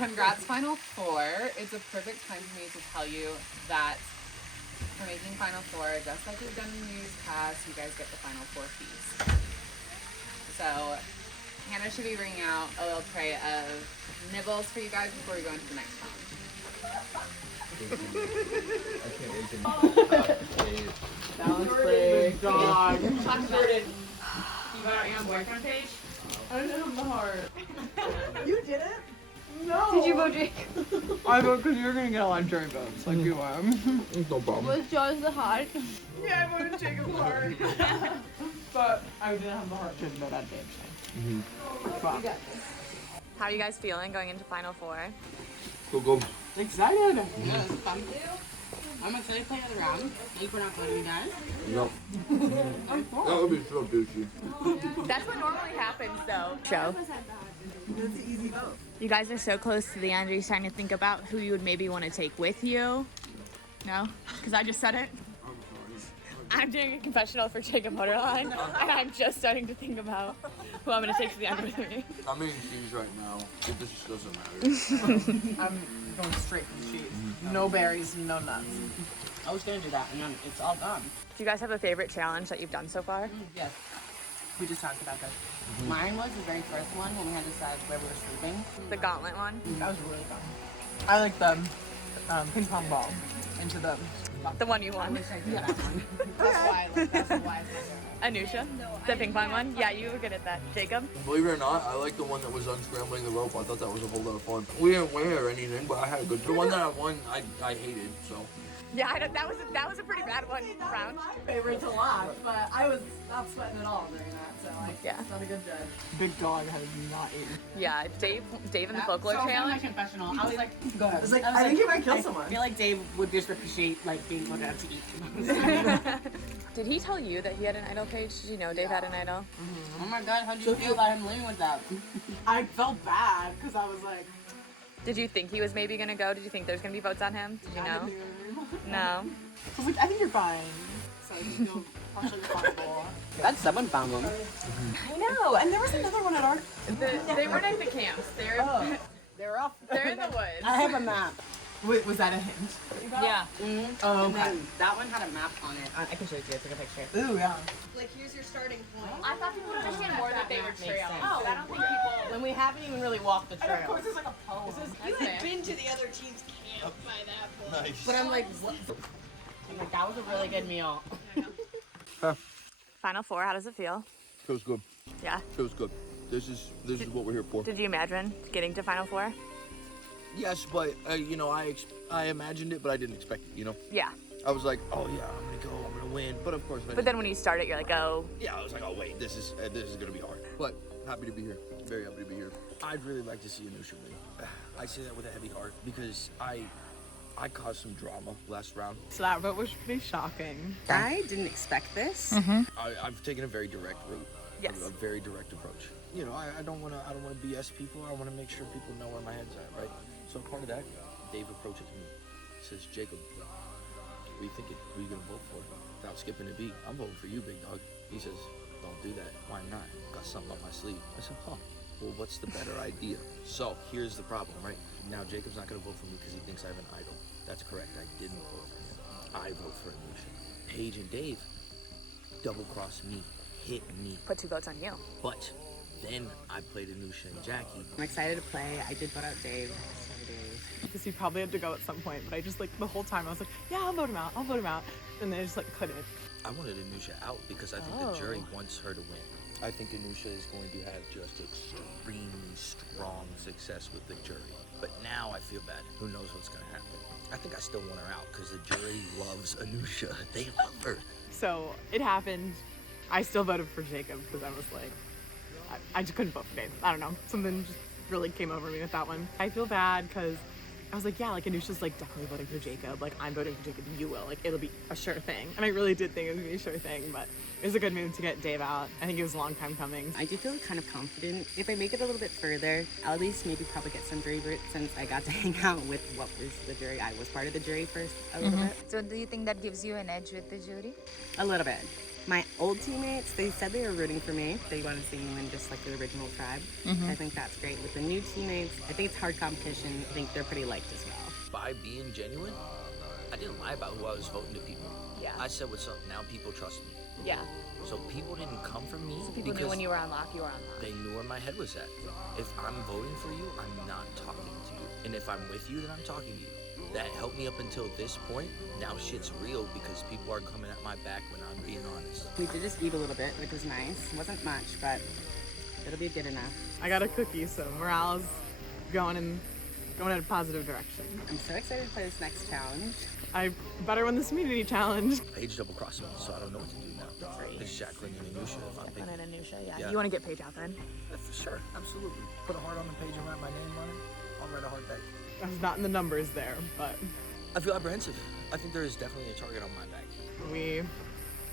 Congrats, Final Four. It's a perfect time for me to tell you that for making Final Four, just like we've done in years past, you guys get the Final Four feast. So Hannah should be bringing out a little tray of nibbles for you guys before we go into the next round. I can't wait to Balance break. Dog. Jordan, you got your own boyfriend page? I didn't have the heart. You did it? No. Did you vote Jake? I vote because you're gonna get a lot of jury votes, like you are. No problem. Was Jaws the heart? Yeah, I voted Jacob's heart. But I didn't have the heart to vote that day. Wow. How are you guys feeling going into Final Four? Go. Excited. Yeah, it's fun too. I'm excited to play another round. Thank you for not voting me, guys. No. That would be so douchey. That's what normally happens, though. Show. It's an easy vote. You guys are so close to the end. Are you starting to think about who you would maybe want to take with you? No? Because I just said it? I'm doing a confessional for Jacob Motorline, and I'm just starting to think about who I'm going to take to the end with me. I'm eating cheese right now. It just doesn't matter. I'm going straight for the cheese. No berries, no nuts. I was gonna do that, and then it's all gone. Do you guys have a favorite challenge that you've done so far? Yes. We just talked about that. Mine was the very first one when we had to decide where we were sleeping. The gauntlet one? That was really fun. I like the ping pong ball into the. The one you won. I did that one. That's why I like. That's why I like it. Anusha? The ping pong one? Yeah, you were good at that. Jacob? Believe it or not, I like the one that was unscrambling the rope. I thought that was a whole lot of fun. We didn't win or anything, but I had a good. The one that I won, I hated. So. Yeah, that was a pretty bad one round. My favorite to watch, but I was not sweating at all during that, so Yeah. not a good judge. Big dog has not eaten. Yeah, Dave in the folklore So challenge. my confessional, I was like, go ahead. I think you might kill someone. I feel like Dave would just appreciate like being put out to eat. Did he tell you that he had an idol page? Did you know Dave had an idol? Oh my god, how do you feel about him living with that? I felt bad because I was like, Did you think he was maybe gonna go? Did you think there's gonna be votes on him? Did you I know? didn't even No. I was like, I think you're fine. So I feel partially responsible. That's someone found one. I know, and there was another one at our. They weren't at the camps. They're off. They're in the woods. I have a map. Wait, was that a hint? Yeah. Oh, And okay. then that one had a map on it. I can show you. Take a picture. Ooh, yeah. Like, here's your starting point. I thought people would understand more that they were Makes trails. sense. Oh, I don't think people. When we haven't even really walked the And of course, trail. there's like a poem. You fair. had been to the other team's camp by that point. Nice. But I'm like, what? I'm like, that was a really good meal. Final Four. How does it feel? Feels good. Yeah. Feels good. This is what we're here for. Did you imagine getting to Final Four? Yes, but you know, I imagined it, but I didn't expect it. You know, Yeah. I was like, oh yeah, I'm gonna go, I'm gonna win. But of course, But then when you start it, you're like, oh. yeah, I was like, oh wait, this is gonna be hard. But happy to be here. Very happy to be here. I'd really like to see Anusha win. I say that with a heavy heart because I caused some drama last round. So that vote was pretty shocking. I didn't expect this. I've taken a very direct route. Yes. A very direct approach. You know, I don't wanna BS people. I wanna make sure people know where my head's at, right? So part of that, Dave approaches me. He says, Jacob, what are you thinking? Who are you gonna vote for? Without skipping a beat, I'm voting for you, big dog. He says, don't do that. Why not? Got something up my sleeve. I said, huh. Well, what's the better idea? So here's the problem, right? Now Jacob's not gonna vote for me because he thinks I have an idol. That's correct. I didn't vote for him. I vote for Anusha. Paige and Dave double-crossed me, hit me. Put 2 votes on you. But then I played Anusha and Jackie. I'm excited to play. I did vote out Dave. Sorry, Dave. Because he probably had to go at some point, but I just like the whole time I was like, yeah, I'll vote him out. And they just like couldn't. I wanted Anusha out because I think the jury wants her to win. I think Anusha is going to have just extremely strong success with the jury. But now I feel bad. Who knows what's going to happen? I think I still want her out because the jury loves Anusha. They love her. So it happened. I still voted for Jacob because I was like, I just couldn't vote for Dave. I don't know. Something just really came over me with that one. I feel bad because I was like, yeah, like Anusha's like definitely voting for Jacob. Like I'm voting for Jacob, you will. Like it'll be a sure thing. And I really did think it was gonna be a sure thing, but it was a good move to get Dave out. I think it was a long time coming. I do feel kind of confident. If I make it a little bit further, I'll at least maybe probably get some jury votes since I got to hang out with what was the jury. I was part of the jury first a little bit. So do you think that gives you an edge with the jury? A little bit. My old teammates, they said they were rooting for me. They wanted to see me win just like the original tribe. I think that's great. With the new teammates, I think it's hard competition. I think they're pretty liked as well. By being genuine, I didn't lie about who I was voting to people. Yeah. I said what's up. Now people trust me. Yeah. So people didn't come for me So people knew when you were on lock, you were on lock. they knew where my head was at. If I'm voting for you, I'm not talking to you. And if I'm with you, then I'm talking to you. That helped me up until this point. Now shit's real because people are coming at my back when I'm being honest. We did just eat a little bit, which was nice. It wasn't much, but it'll be good enough. I got a cookie, so morale's going in a positive direction. I'm so excited to play this next challenge. I better win this immunity challenge. Paige double crossed me, so I don't know what to do now. It's Jacqueline and Anusha if I'm picking. And Anusha, yeah. Yeah. You want to get Paige out then? Yeah, for sure, absolutely. Put a heart on the page and write my name on it. I'll write a heart back. I was not in the numbers there, but I feel apprehensive. I think there is definitely a target on my back.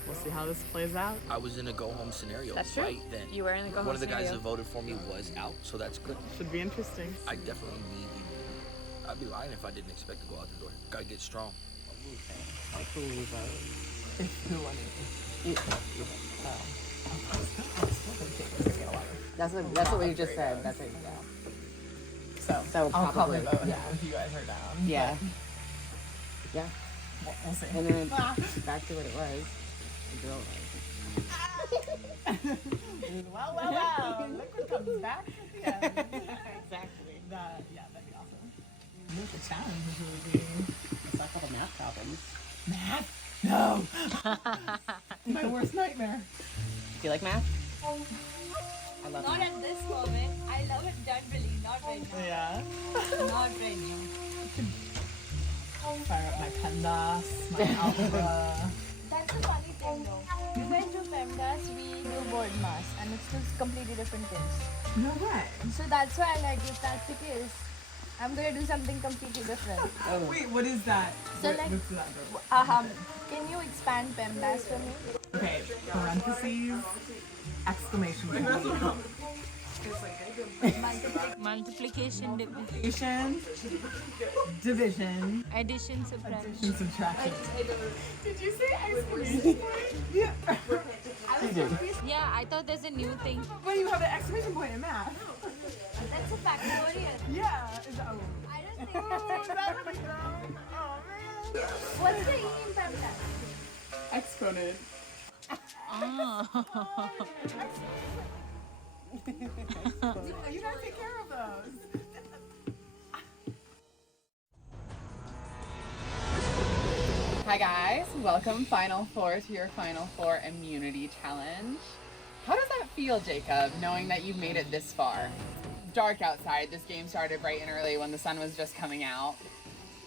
we'll see how this plays out. I was in a go-home scenario That's true. right then. You were in a go-home One of the guys scenario. that voted for me was out, so that's good. Should be interesting. I definitely need you. I'd be lying if I didn't expect to go out the door. Gotta get strong. That's what we just said. That's what, yeah. So I'll probably, vote yeah. if you guys are down. Yeah. Yeah. We'll see. And then back to what it was. The girl Well. Look what comes back at the end. Exactly. That'd be awesome. The challenge is really being It's like all the math problems. math. No. My worst nightmare. Do you like math? I love Not math. at this moment. I love it generally, not right now. Yeah. Not right now. Fire up my PEMDAS, my algebra. That's the funny thing though. We went to PEMDAS, we do board mass, and it's two completely different things. No way. So that's why, like, if that's the case, I'm gonna do something completely different. Wait, what is that? So, What- like- what's that? Can you expand PEMDAS for me? Okay, parentheses, exclamation point. Multiplication, Addition, division, addition, subtraction. and subtraction. Did you say exclamation point? Yeah. Yeah, I thought there's a new thing. Well, you have an exclamation point in math. That's a factorial. Yeah. Is that, oh. I don't think Oh, is that really wrong? Oh, man. What's the E in PEMDAS? Exponent. Oh. You gotta take care of those. Hi guys, welcome Final Four to your Final Four Immunity Challenge. How does that feel, Jacob, knowing that you've made it this far? Dark outside, this game started bright and early when the sun was just coming out.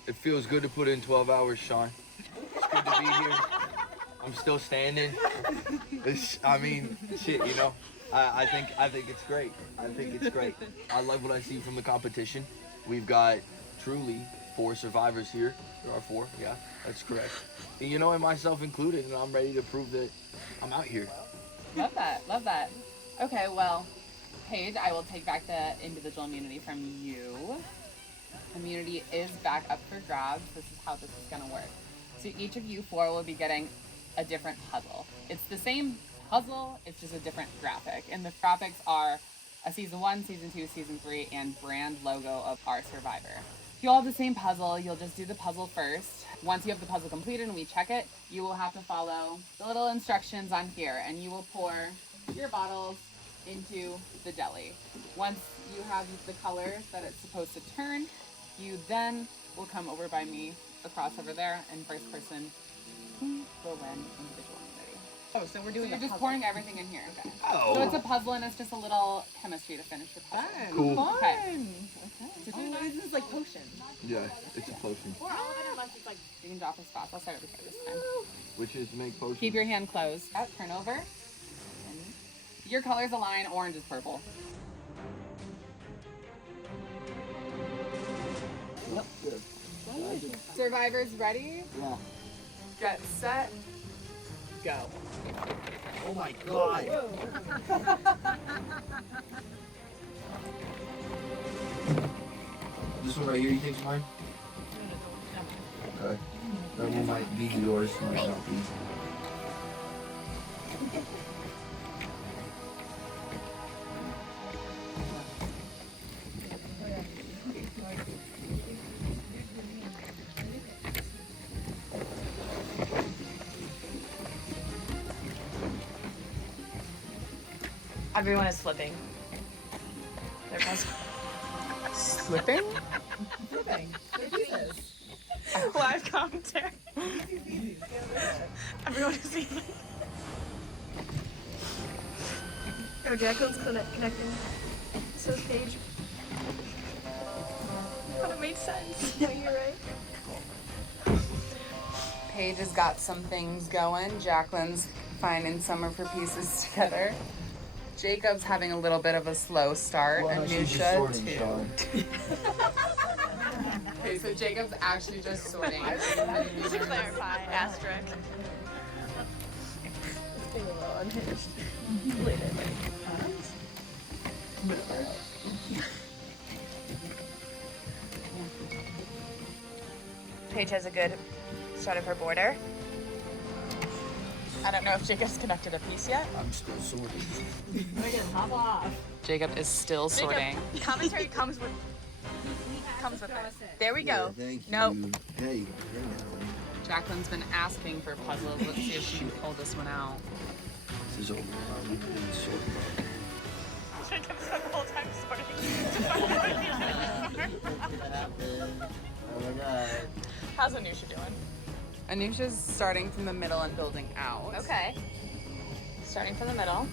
It feels good to put in 12 hours, Sean. It's good to be here. I'm still standing. I mean, shit, you know. I think it's great. I think it's great. I love what I see from the competition. We've got truly 4 survivors here. There are 4, yeah, that's correct. And, you know, and myself included, and I'm ready to prove that I'm out here. Love that, love that. Okay, well, Paige, I will take back the individual immunity from you. Immunity is back up for grabs. This is how this is gonna work. So each of you 4 will be getting a different puzzle. It's the same puzzle, it's just a different graphic. And the graphics are a season 1, season 2, season 3, and brand logo of our survivor. You all have the same puzzle, you'll just do the puzzle first. Once you have the puzzle completed and we check it, you will have to follow the little instructions on here and you will pour your bottles into the jelly. Once you have the colors that it's supposed to turn, you then will come over by me across over there and first person will win individual immunity. Oh, so we're So doing you're a just puzzle. pouring everything in here. Okay. Oh. So it's a puzzle and it's just a little chemistry to finish your puzzle. Cool. Okay. This is like potion. Yeah, it's a potion. You can drop a spot. I'll start over here this time. Which is make potion. Keep your hand closed. Turn over. Your colors align. Orange is purple. Survivors ready? Yeah. Get set. Go. Oh my god. This one right here, you think's mine? Okay. That one might be yours, might not be. Everyone is slipping. They're Slipping? live commentary. Everyone is eating. Oh, Jacqueline's connecting. So is Paige. But it made sense. Yeah, you're right. Paige has got some things going. Jacqueline's finding some of her pieces together. Jacob's having a little bit of a slow start. Anusha too. Okay, so Jacob's actually just sorting. To clarify, asterisk. It's being a little unhinged. Later. Paige has a good start of her border. I don't know if Jacob's connected a piece yet. I'm still sorting. Jacob is still sorting. Jacob, commentary comes with it. There we go. Thank you. Nope. Hey. Jacqueline's been asking for puzzles. Let's see if she can pull this one out. This is over. I'm sorting. Jacob spent the whole time sorting. Oh my god. How's Anusha doing? Anusha's starting from the middle and building out. Okay. Starting from the middle.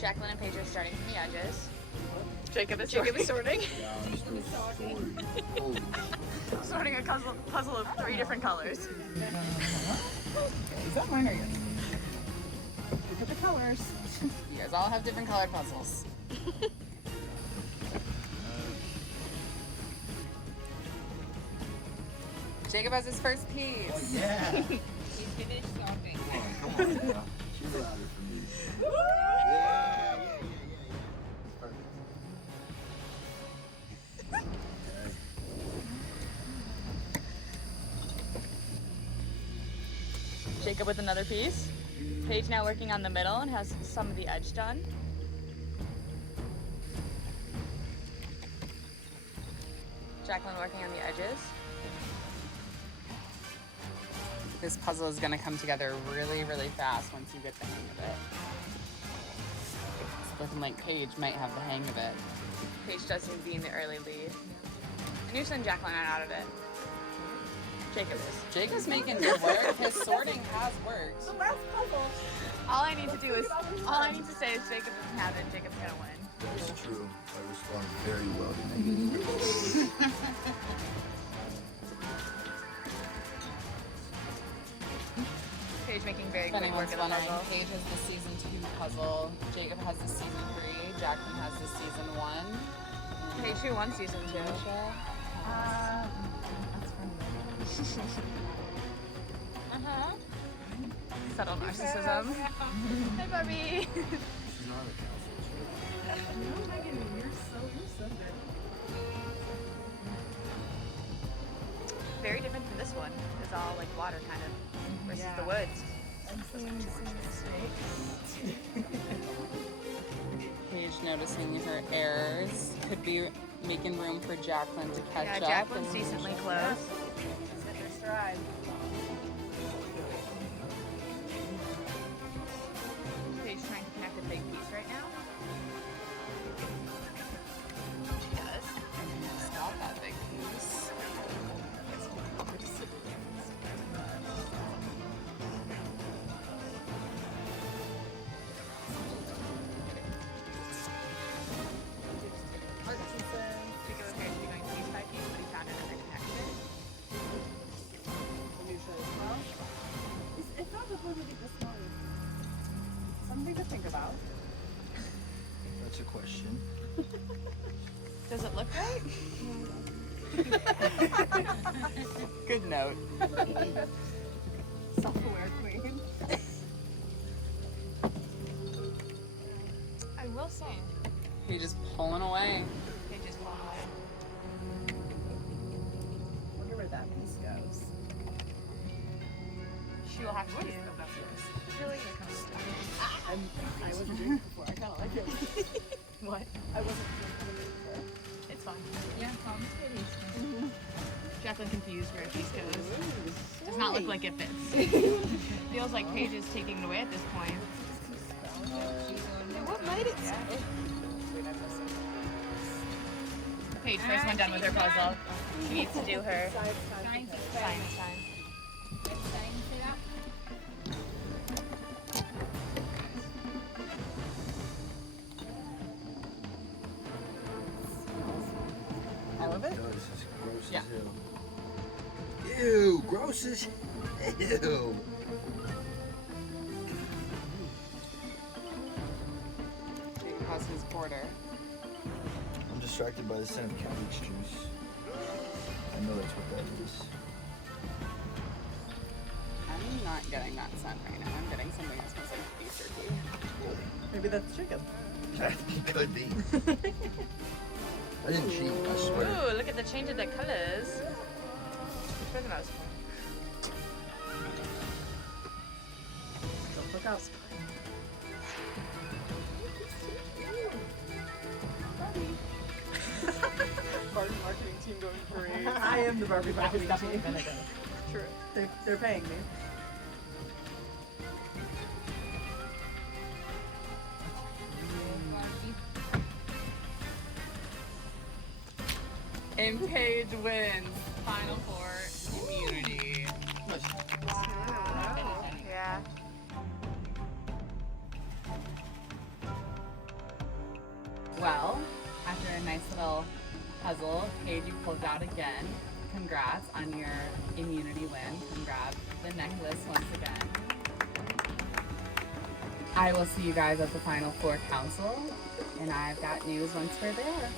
Jacqueline and Paige are starting from the edges. Jacob is sorting. Yeah, I'm still sorting. Holy Sorting a puzzle of 3 different colors. Is that mine or yours? Look at the colors. You guys all have different colored puzzles. Jacob has his first piece. Oh, yeah. He's finished sorting. Come on, now. She's louder for me. Yeah. Perfect. Jacob with another piece. Paige now working on the middle and has some of the edge done. Jacqueline working on the edges. This puzzle is gonna come together really, really fast once you get the hang of it. It's looking like Paige might have the hang of it. Paige does seem to be in the early lead. Anusha and Jacqueline are out of it. Jacob is. Jacob's making good work. His sorting has worked. All I need to say is Jacob doesn't have it. Jacob's gonna win. That's true. I respond very well to negative. Paige making very If quick work anyone's of the wondering, puzzle. Paige has the season 2 puzzle. Jacob has the season 3. Jacqueline has the season 1. Paige, who won season 2? Subtle narcissism. Hi, Barbie. She's not a Very different from this one. It's all like water kind of versus the woods. Paige noticing her errors. Could be making room for Jacqueline to catch Yeah, up. Jacqueline's decently close. Paige trying to connect a big piece right now. She does. It's not that big piece. Jacob appears to be going piece by piece, but he found another connection. It's not supposed to be this small. Something to think about. That's a question. Does it look right? Good note. Self-aware queen. I will say. Paige is pulling away. Paige is long away. Wonder where that piece goes. She will have to do. Yeah, Jacqueline confused where she's goes. Does not look like it fits. Feels like Paige is taking it away at this point. What might it say? Paige, first one done with her puzzle. She needs to do her Sign. sign. All of it? No, this is gross Yeah. as hell. Ew, gross as ew. Has his border. I'm distracted by the scent of cabbage juice. I know that's what that is. I'm not getting that scent right now. I'm getting something that smells like beef jerky. Maybe that's chicken. That could be. I didn't cheat, I swear. Ooh, look at the change of the colors. For the most part. Don't look out. Barbie marketing team going crazy. I am the Barbie marketing team. True. They're paying me. And Paige wins Final Four immunity. Yeah. Well, after a nice little puzzle, Paige, you pulled out again. Congrats on your immunity win. Congrats the necklace once again. I will see you guys at the Final Four Council, and I've got news once we're there.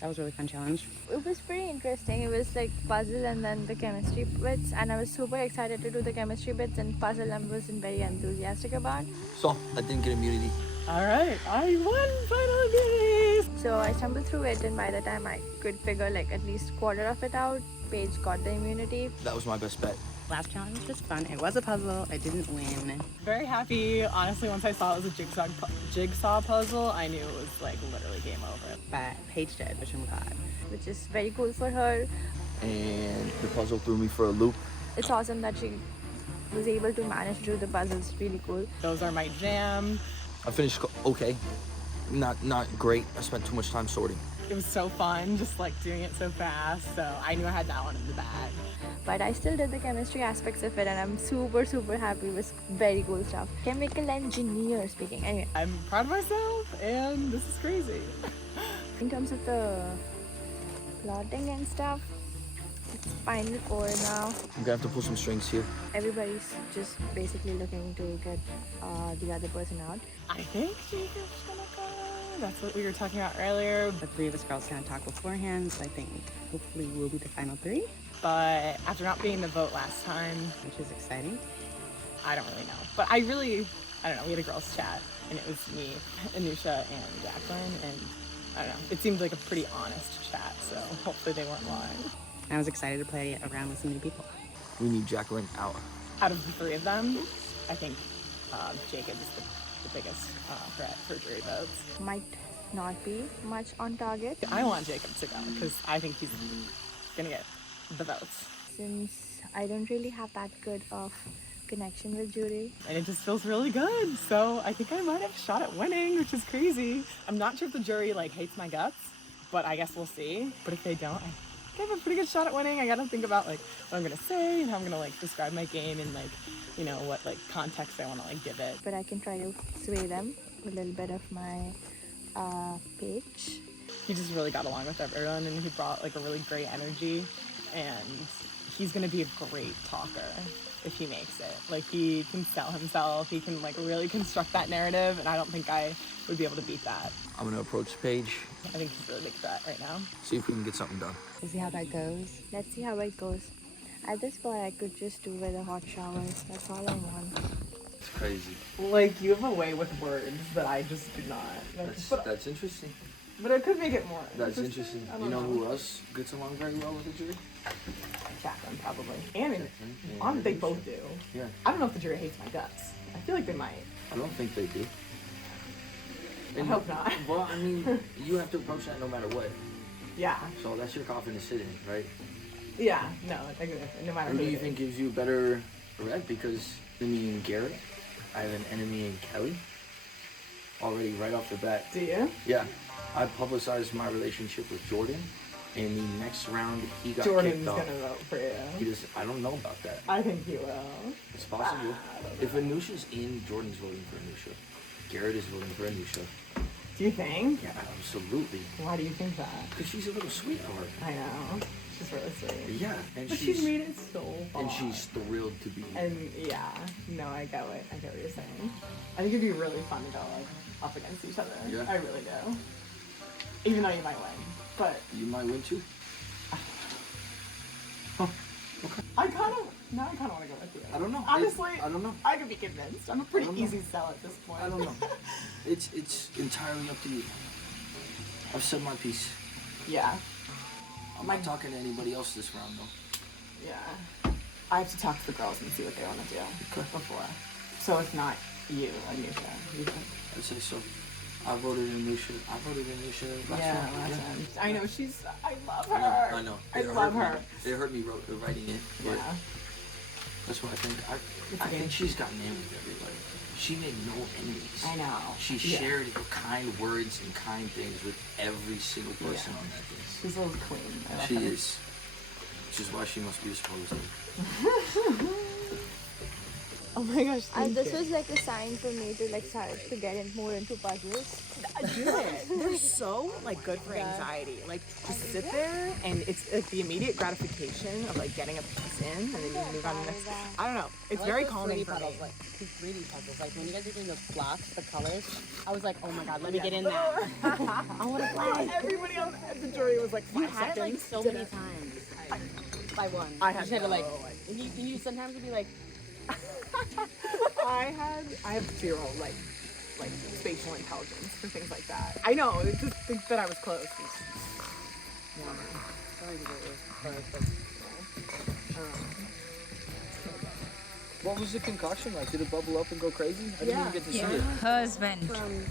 That was a really fun challenge. It was pretty interesting. It was like puzzle and then the chemistry bits, and I was super excited to do the chemistry bits, and puzzle I wasn't very enthusiastic about. So, I didn't get immunity. Alright, I won final immunity! So I stumbled through it, and by the time I could figure like at least quarter of it out, Paige got the immunity. That was my best bet. Last challenge was fun. It was a puzzle. I didn't win. Very happy. Honestly, once I saw it was a jigsaw puzzle, I knew it was like literally game over. But Paige did, which I'm glad. Which is very cool for her. And the puzzle threw me for a loop. It's awesome that she was able to manage to do the puzzles. Really cool. Those are my jam. I finished okay. Not great. I spent too much time sorting. It was so fun, just like doing it so fast. So I knew I had that one in the bag. But I still did the chemistry aspects of it, and I'm super happy. It was very cool stuff. Chemical engineer speaking. Anyway, I'm proud of myself, and this is crazy. in terms of the plotting and stuff, it's final four now. I'm gonna have to pull some strings here. Everybody's just basically looking to get the other person out. I think Jacob's gonna go. That's what we were talking about earlier. The three of us girls kind of talk beforehand, so I think hopefully we'll be the final three, But after not being the vote last time, which is exciting. I don't really know. But I don't know, we had a girls chat, and it was me, Anusha, and Jacqueline, and I don't know, it seemed like a pretty honest chat, so hopefully they weren't lying. I was excited to play around with some new people. We need Jacqueline out. Out of the three of them, I think Jacob is the biggest threat for jury votes. Might not be much on target. I want Jacob to go, because I think he's gonna get the votes. Since I don't really have that good of connection with jury. And it just feels really good. So I think I might have a shot at winning, which is crazy. I'm not sure if the jury like hates my guts, but I guess we'll see. But if they don't, I have a pretty good shot at winning. I gotta think about like what I'm gonna say and how I'm gonna like describe my game and like, you know, what like context I wanna like give it. But I can try to sway them with a little bit of my pitch. He just really got along with everyone, and he brought like a really great energy, and he's gonna be a great talker if he makes it. Like, he can sell himself, he can like really construct that narrative, and I don't think I would be able to beat that. I'm gonna approach Paige. I think he's a really big threat right now. See if we can get something done. We'll see how that goes. Let's see how it goes. At this point, I could just do with a hot shower. That's all I want. It's crazy. Like, you have a way with words that I just do not. That's interesting. But I could make it more. That's interesting. You know who else gets along very well with the jury? Jacqueline, probably. And they both do. Yeah. I don't know if the jury hates my guts. I feel like they might. I don't think they do. And, hope not. Well, I mean, you have to approach that no matter what. Yeah. So that's your coffin to sit in, right? Yeah. No, no matter Who do you think gives you a better rep? Because me and Garrett, I have an enemy in Kelly. Already right off the bat. Do you? Yeah. I publicized my relationship with Jordan. In the next round, he got Jordan's kicked off. gonna vote for you. He does. I don't know about that. I think he will. It's possible. If Anusha's in, Jordan's voting for Anusha. Garrett is voting for Anusha. Do you think? Yeah, absolutely. Why do you think that? Because she's a little sweetheart. I know. She's really sweet. Yeah, and But she's made it so far. and she's thrilled to be. And yeah, no, I get what you're saying. I think it'd be really fun to go like up against each other. Yeah. I really do. Even though you might win, but You might win too. I kind of want to go with you. I don't know. Honestly, I don't know. I could be convinced. I'm a pretty I don't know. easy sell at this point. I don't know. It's entirely up to you. I've said my piece. Yeah, I'm not talking to anybody else this round though. yeah. I have to talk to the girls and see what they want to do before. So it's not you, Anusha. You think? I'd say so. I voted Anusha. Last round. I know I love her. I know. I love her. It hurt me writing it. But Yeah. that's what I think. I think she's gotten in with everybody. She made no enemies. I know. She Yeah. shared her kind words and kind things with every single person on that list. She's a little queen. I love She her. is. Which is why she must be supposed to. Oh my gosh, This was like a sign for me to like start to get more into puzzles. do it. They're so like good for anxiety. Like just sit there and it's like the immediate gratification of like getting a piece in and then you move on to the next. I don't know. It's very calming for me. Puzzles, like 3D puzzles. Like when you guys are doing those blocks, the colors, I was like, oh my god, let me get in there. I want to play. Everybody on the jury was like 5 You had it like seconds. so many times. By one. I You had just had to like, no idea. and you sometimes would be like, I have zero like spatial intelligence for things like that. I know. It's just think that I was close. What was the concoction like? Did it bubble up and go crazy? I didn't even get to see it. Husband. from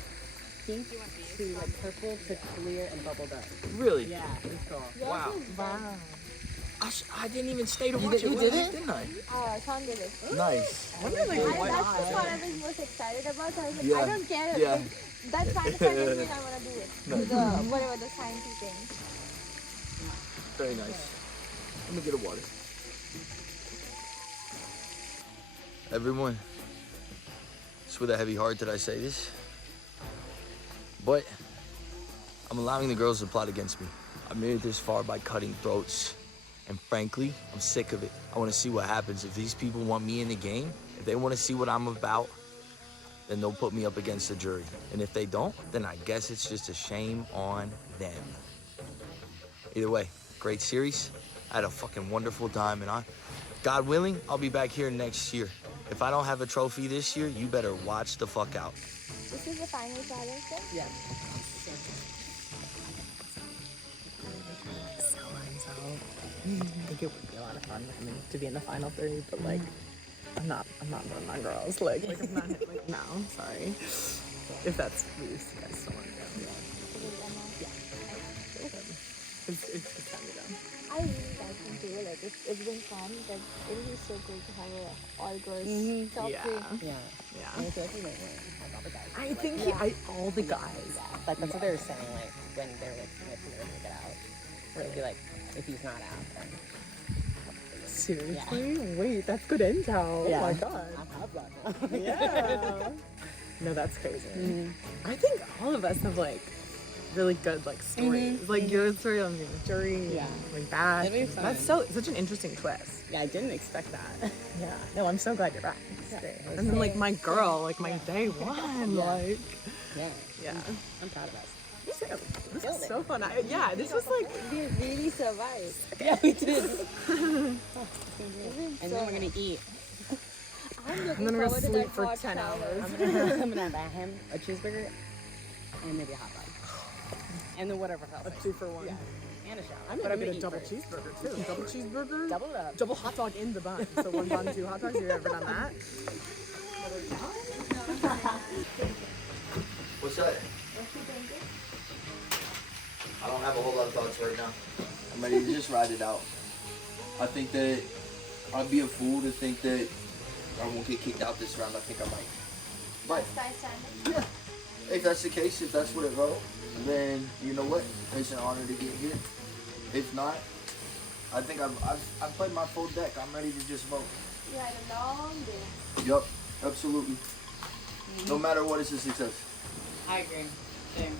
pink to like purple to clear and bubbled up. Really? Yeah, it's cool. Wow. Wow. I didn't even stay to watch it. you did it? Didn't I? Sean did it. Nice. Wonder like I, why that's not? the part I was most excited about. So I was like, Yeah. I don't care. Yeah. Like, that kind of sentence means I want to do it. The, whatever the sciencey thing. Very nice. Let me get a water. Everyone, it's with a heavy heart that I say this, but I'm allowing the girls to plot against me. I made it this far by cutting throats, and frankly, I'm sick of it. I want to see what happens. If these people want me in the game, if they want to see what I'm about, then they'll put me up against the jury. And if they don't, then I guess it's just a shame on them. Either way, great series. I had a fucking wonderful time, and God willing, I'll be back here next year. If I don't have a trophy this year, you better watch the fuck out. This is the final challenge then? Yeah. I think it would be a lot of fun to be in the final 3, but like I'm not voting on girls. Like I'm not like no, sorry. If that's what you guys still want to go. It's time to go. I really like them too. Like it's been fun. Like it would be so cool to have a all girls top Yeah. 3. Yeah. Yeah. And I feel like we might win. Like all the guys. I think all the guys. Like that's what they were saying, like when they were like, if we were gonna get out. Where it'd be like, if he's not out, then Seriously? Wait, that's good intel. Yeah. Oh my god. I have that now. Yeah. No, that's crazy. I think all of us have like really good like stories. Like your story on the jury. Yeah. Like that. It'd be fun. That's such an interesting twist. Yeah, I didn't expect that. Yeah. No, I'm so glad you're back. Yeah. And then like my girl, like my day one, like Yeah. yeah. I'm proud of us. This was so fun. This was like We really survived. Yeah, we did. And And then we're gonna eat. I'm and looking then we're gonna forward to sleep that for hot 10 shower. hours. I'm gonna have a ham, a cheeseburger, and maybe a hot dog. And then whatever else. A 2 for 1. Yeah. And a shower. But I mean a eat double first. cheeseburger too. Double cheeseburger. Double it up. Double hot dog in the bun. So 1 bun, 2 hot dogs. Have you ever done that? What's that? don't have a whole lot of thoughts right now. I'm ready to just ride it out. I think that I'd be a fool to think that I won't get kicked out this round. I think I might. But yeah, if that's the case, if that's what it wrote, then you know what? It's an honor to get here. If not, I think I've played my full deck. I'm ready to just vote. You had a long day. Yup, absolutely. No matter what, it's a success. I agree. Same.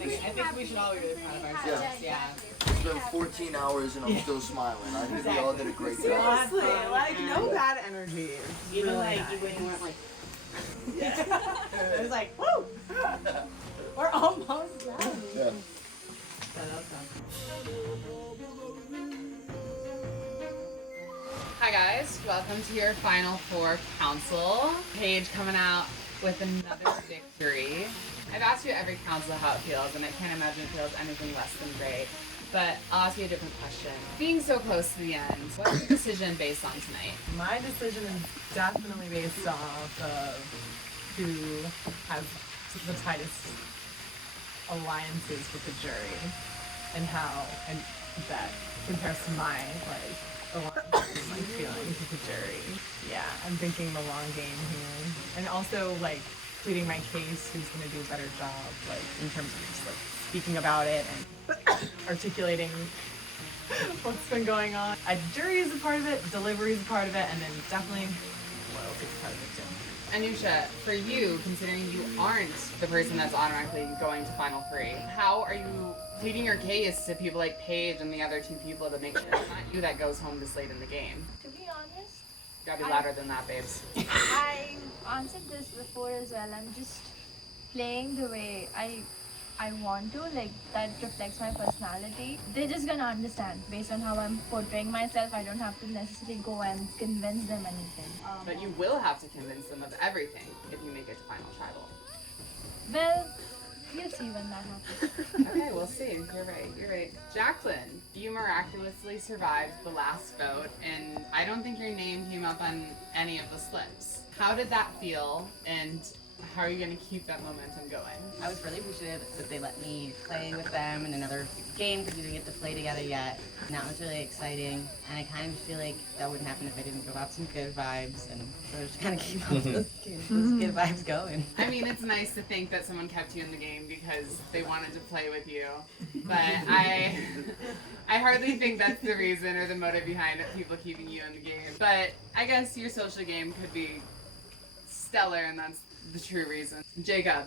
I think we should all be really proud of ourselves. Yeah. It's been 14 hours and I'm still smiling. I think we all did a great job. Honestly, like no bad energy. You know, Really like nice. you wouldn't want like. It was like, woo! We're almost done. Yeah. Hi guys, welcome to your Final Four Council. Paige coming out with another victory. I've asked you every council how it feels, and I can't imagine it feels anything less than great. But I'll ask you a different question. Being so close to the end, what's your decision based on tonight? My decision is definitely based off of who has the tightest alliances with the jury and how and that compares to my alliances and my feelings with the jury. Yeah, I'm thinking the long game here. And also pleading my case, who's gonna do a better job, in terms of just speaking about it and articulating what's been going on. Jury is a part of it, delivery is a part of it, and then definitely loyalty is part of it too. Anusha, for you, considering you aren't the person that's automatically going to Final Three, how are you pleading your case to people like Paige and the other two people to make sure it's not you that goes home this late in the game? To be honest, You gotta be louder than that, babes. I answered this before as well. I'm just playing the way I want to, that reflects my personality. They're just gonna understand based on how I'm portraying myself. I don't have to necessarily go and convince them anything. But you will have to convince them of everything if you make it to Final Tribal. Well, you'll see when that happens. Okay, we'll see. You're right. Jacqueline, you miraculously survived the last vote, and I don't think your name came up on any of the slips. How did that feel, and how are you going to keep that momentum going? I was really appreciative that they let me play with them in another game because we didn't get to play together yet. And that was really exciting. And I kind of feel like that wouldn't happen if I didn't give out some good vibes. And so just kind of keep those good vibes going. I mean, it's nice to think that someone kept you in the game because they wanted to play with you. But I hardly think that's the reason or the motive behind people keeping you in the game. But I guess your social game could be stellar, and that's the true reason. Jacob,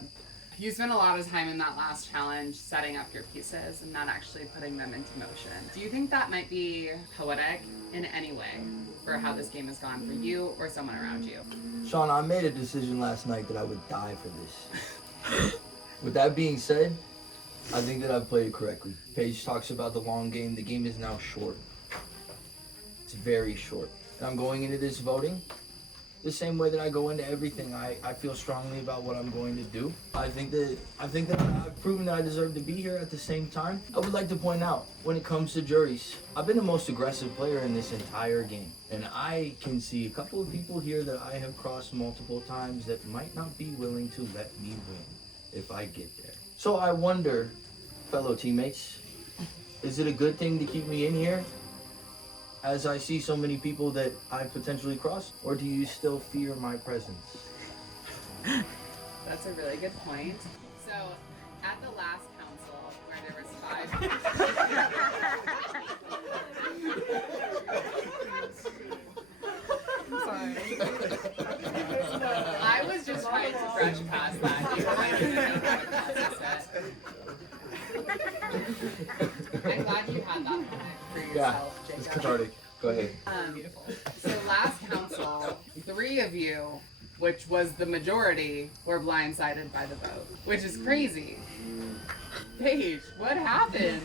you spent a lot of time in that last challenge setting up your pieces and not actually putting them into motion. Do you think that might be poetic in any way for how this game has gone for you or someone around you? Sean, I made a decision last night that I would die for this. With that being said, I think that I've played it correctly. Paige talks about the long game. The game is now short. It's very short. And I'm going into this voting the same way that I go into everything. I feel strongly about what I'm going to do. I think that I've proven that I deserve to be here. At the same time, I would like to point out, when it comes to juries, I've been the most aggressive player in this entire game. And I can see a couple of people here that I have crossed multiple times that might not be willing to let me win if I get there. So I wonder, fellow teammates, is it a good thing to keep me in here as I see so many people that I potentially cross, or do you still fear my presence? That's a really good point. So, at the last council, where there was 5... Sorry. I was just trying to brush past that because I didn't know how to process it. I'm glad you had that moment for yourself, Jacob. It's cathartic. Go ahead. Beautiful. So last council, 3 of you, which was the majority, were blindsided by the vote, which is crazy. Paige, what happened?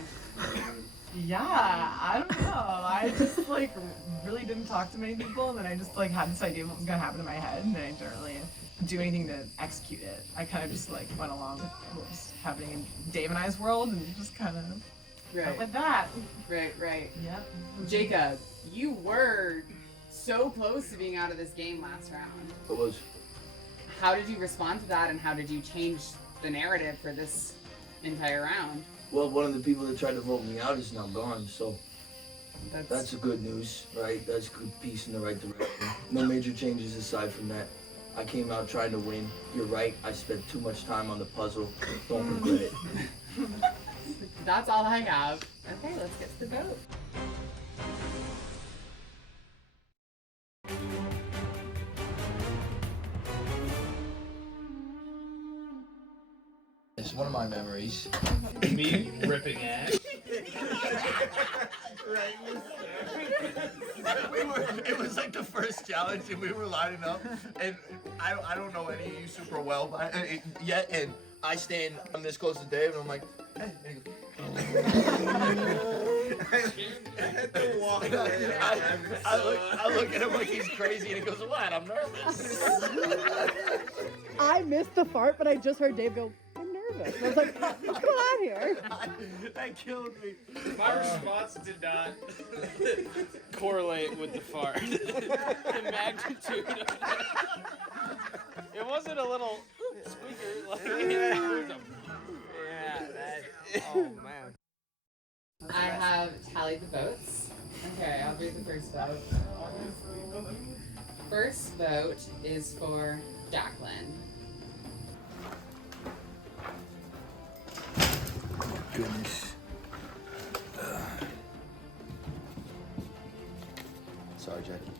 Yeah, I don't know. I just really didn't talk to many people, and then I just had this idea of what was gonna happen in my head, and I didn't really do anything to execute it. I kind of just went along with what was happening in Dave and I's world, and just kind of went with that. Right. Yep. Jacob, you were so close to being out of this game last round. It was. How did you respond to that, and how did you change the narrative for this entire round? Well, one of the people that tried to vote me out is now gone, so that's good news, right? That's good piece in the right direction. No major changes aside from that. I came out trying to win. You're right, I spent too much time on the puzzle. Don't regret it. That's all I have. Okay, let's get to the vote. It's one of my memories. Me ripping ass. It was like the first challenge, and we were lining up, and I don't know any of you super well yet, and I stand, I'm this close to Dave, and I'm like, hey, I look at him like he's crazy, and he goes, what? I'm nervous. I missed the fart, but I just heard Dave go, I'm nervous. And I was like, what's going on here? That killed me. My response did not correlate with the fart. The magnitude of it. It wasn't a little squeaker. Like, oh man. I have tallied the votes. Okay, I'll read the first vote. First vote is for Jacqueline. Goodness. Sorry, Jackie.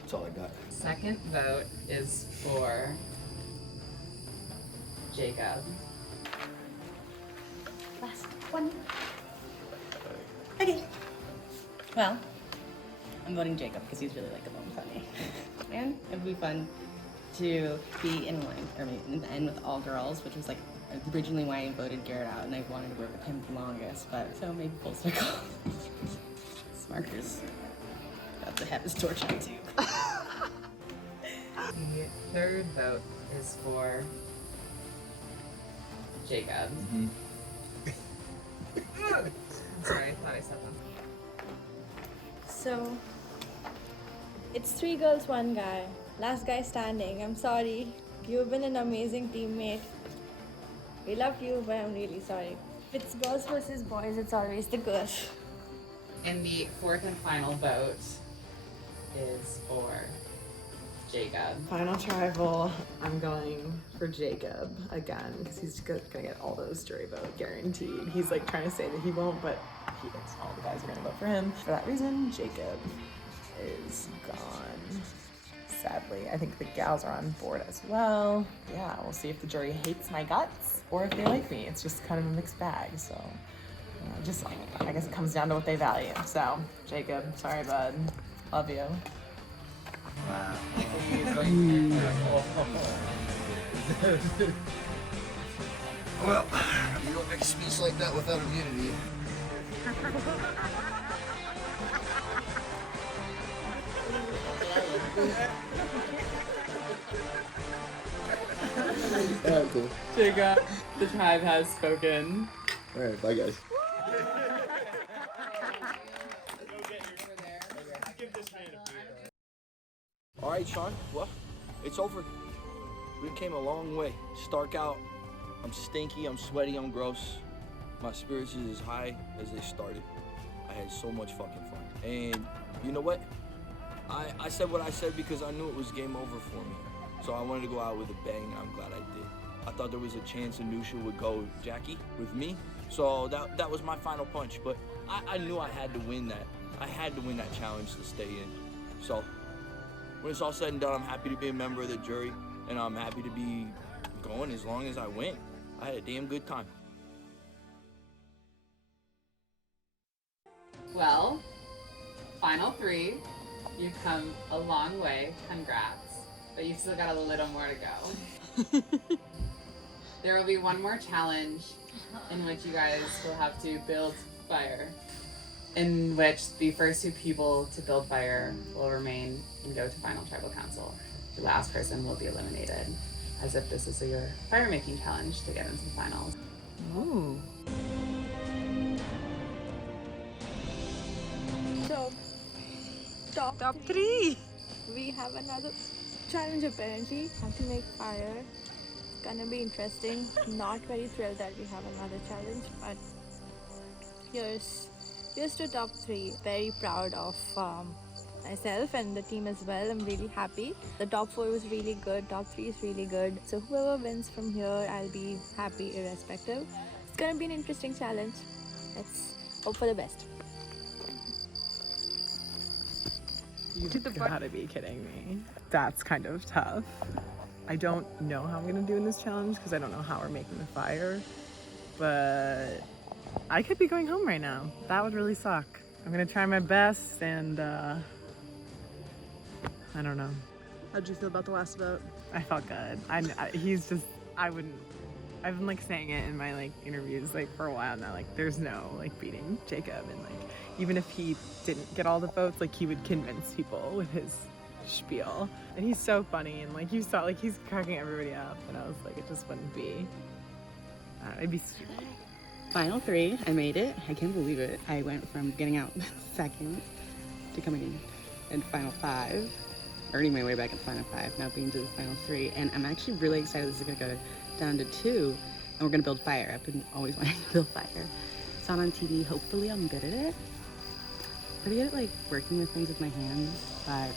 That's all I got. Second vote is for Jacob. Last one. Okay. Well, I'm voting Jacob because he's really likable and funny. And it'd be fun to be in line, or in the end with all girls, which was like originally why I voted Garrett out, and I wanted to work with him the longest, but so maybe full circle. Smarkers got to have his torch on too. The third vote is for Jacob. Sorry, I thought I said that. So, it's 3 girls, 1 guy. Last guy standing. I'm sorry. You've been an amazing teammate. We love you, but I'm really sorry. If it's girls versus boys, it's always the girls. And the fourth and final vote is for Jacob. Final tribal, I'm going for Jacob again because he's gonna get all those jury votes guaranteed. He's like trying to say that he won't, but he is. All the guys are gonna vote for him. For that reason, Jacob is gone. Sadly, I think the gals are on board as well. Yeah, we'll see if the jury hates my guts or if they like me. It's just kind of a mixed bag. So, I guess it comes down to what they value. So, Jacob, sorry, bud. Love you. Well, you don't make a speech like that without immunity. Alright, cool. Jacob, the tribe has spoken. Alright, bye guys. Alright, Sean, well, it's over. We came a long way. Stark out. I'm stinky, I'm sweaty, I'm gross. My spirits is as high as they started. I had so much fucking fun. And you know what? I said what I said because I knew it was game over for me. So I wanted to go out with a bang, and I'm glad I did. I thought there was a chance Anusha would go Jackie with me. So that was my final punch. But I knew I had to win that. I had to win that challenge to stay in. So when it's all said and done, I'm happy to be a member of the jury, and I'm happy to be going as long as I win. I had a damn good time. Well, final 3. You've come a long way. Congrats. But you've still got a little more to go. There will be one more challenge in which you guys will have to build fire, in which the first 2 people to build fire will remain and go to final tribal council. The last person will be eliminated, as if this is your fire making challenge to get into the finals. Ooh. So, top 3. We have another challenge apparently. Have to make fire. gonna be interesting. Not very thrilled that we have another challenge, but here's to top 3. Very proud of myself and the team as well. I'm really happy. The top 4 was really good, top 3 is really good. So whoever wins from here, I'll be happy irrespective. It's gonna be an interesting challenge. Let's hope for the best. You've gotta be kidding me. That's kind of tough. I don't know how I'm gonna do in this challenge because I don't know how we're making the fire, but I could be going home right now. That would really suck. I'm gonna try my best and I don't know. How'd you feel about the last vote? I felt good. I've been like saying it in my like interviews like for a while now, like there's no like beating Jacob, and like even if he didn't get all the votes, like he would convince people with his spiel, and he's so funny, and like you saw like he's cracking everybody up, and I was like it just wouldn't be, I don't know, it'd be stupid. Final 3, I made it. I can't believe it. I went from getting out second to coming in final 5, earning my way back in final 5, now being to the final 3, and I'm actually really excited this is gonna go down to 2, and we're gonna build fire. I've been always wanting to build fire. It's not on TV, hopefully I'm good at it. Pretty good at like working with things with my hands, but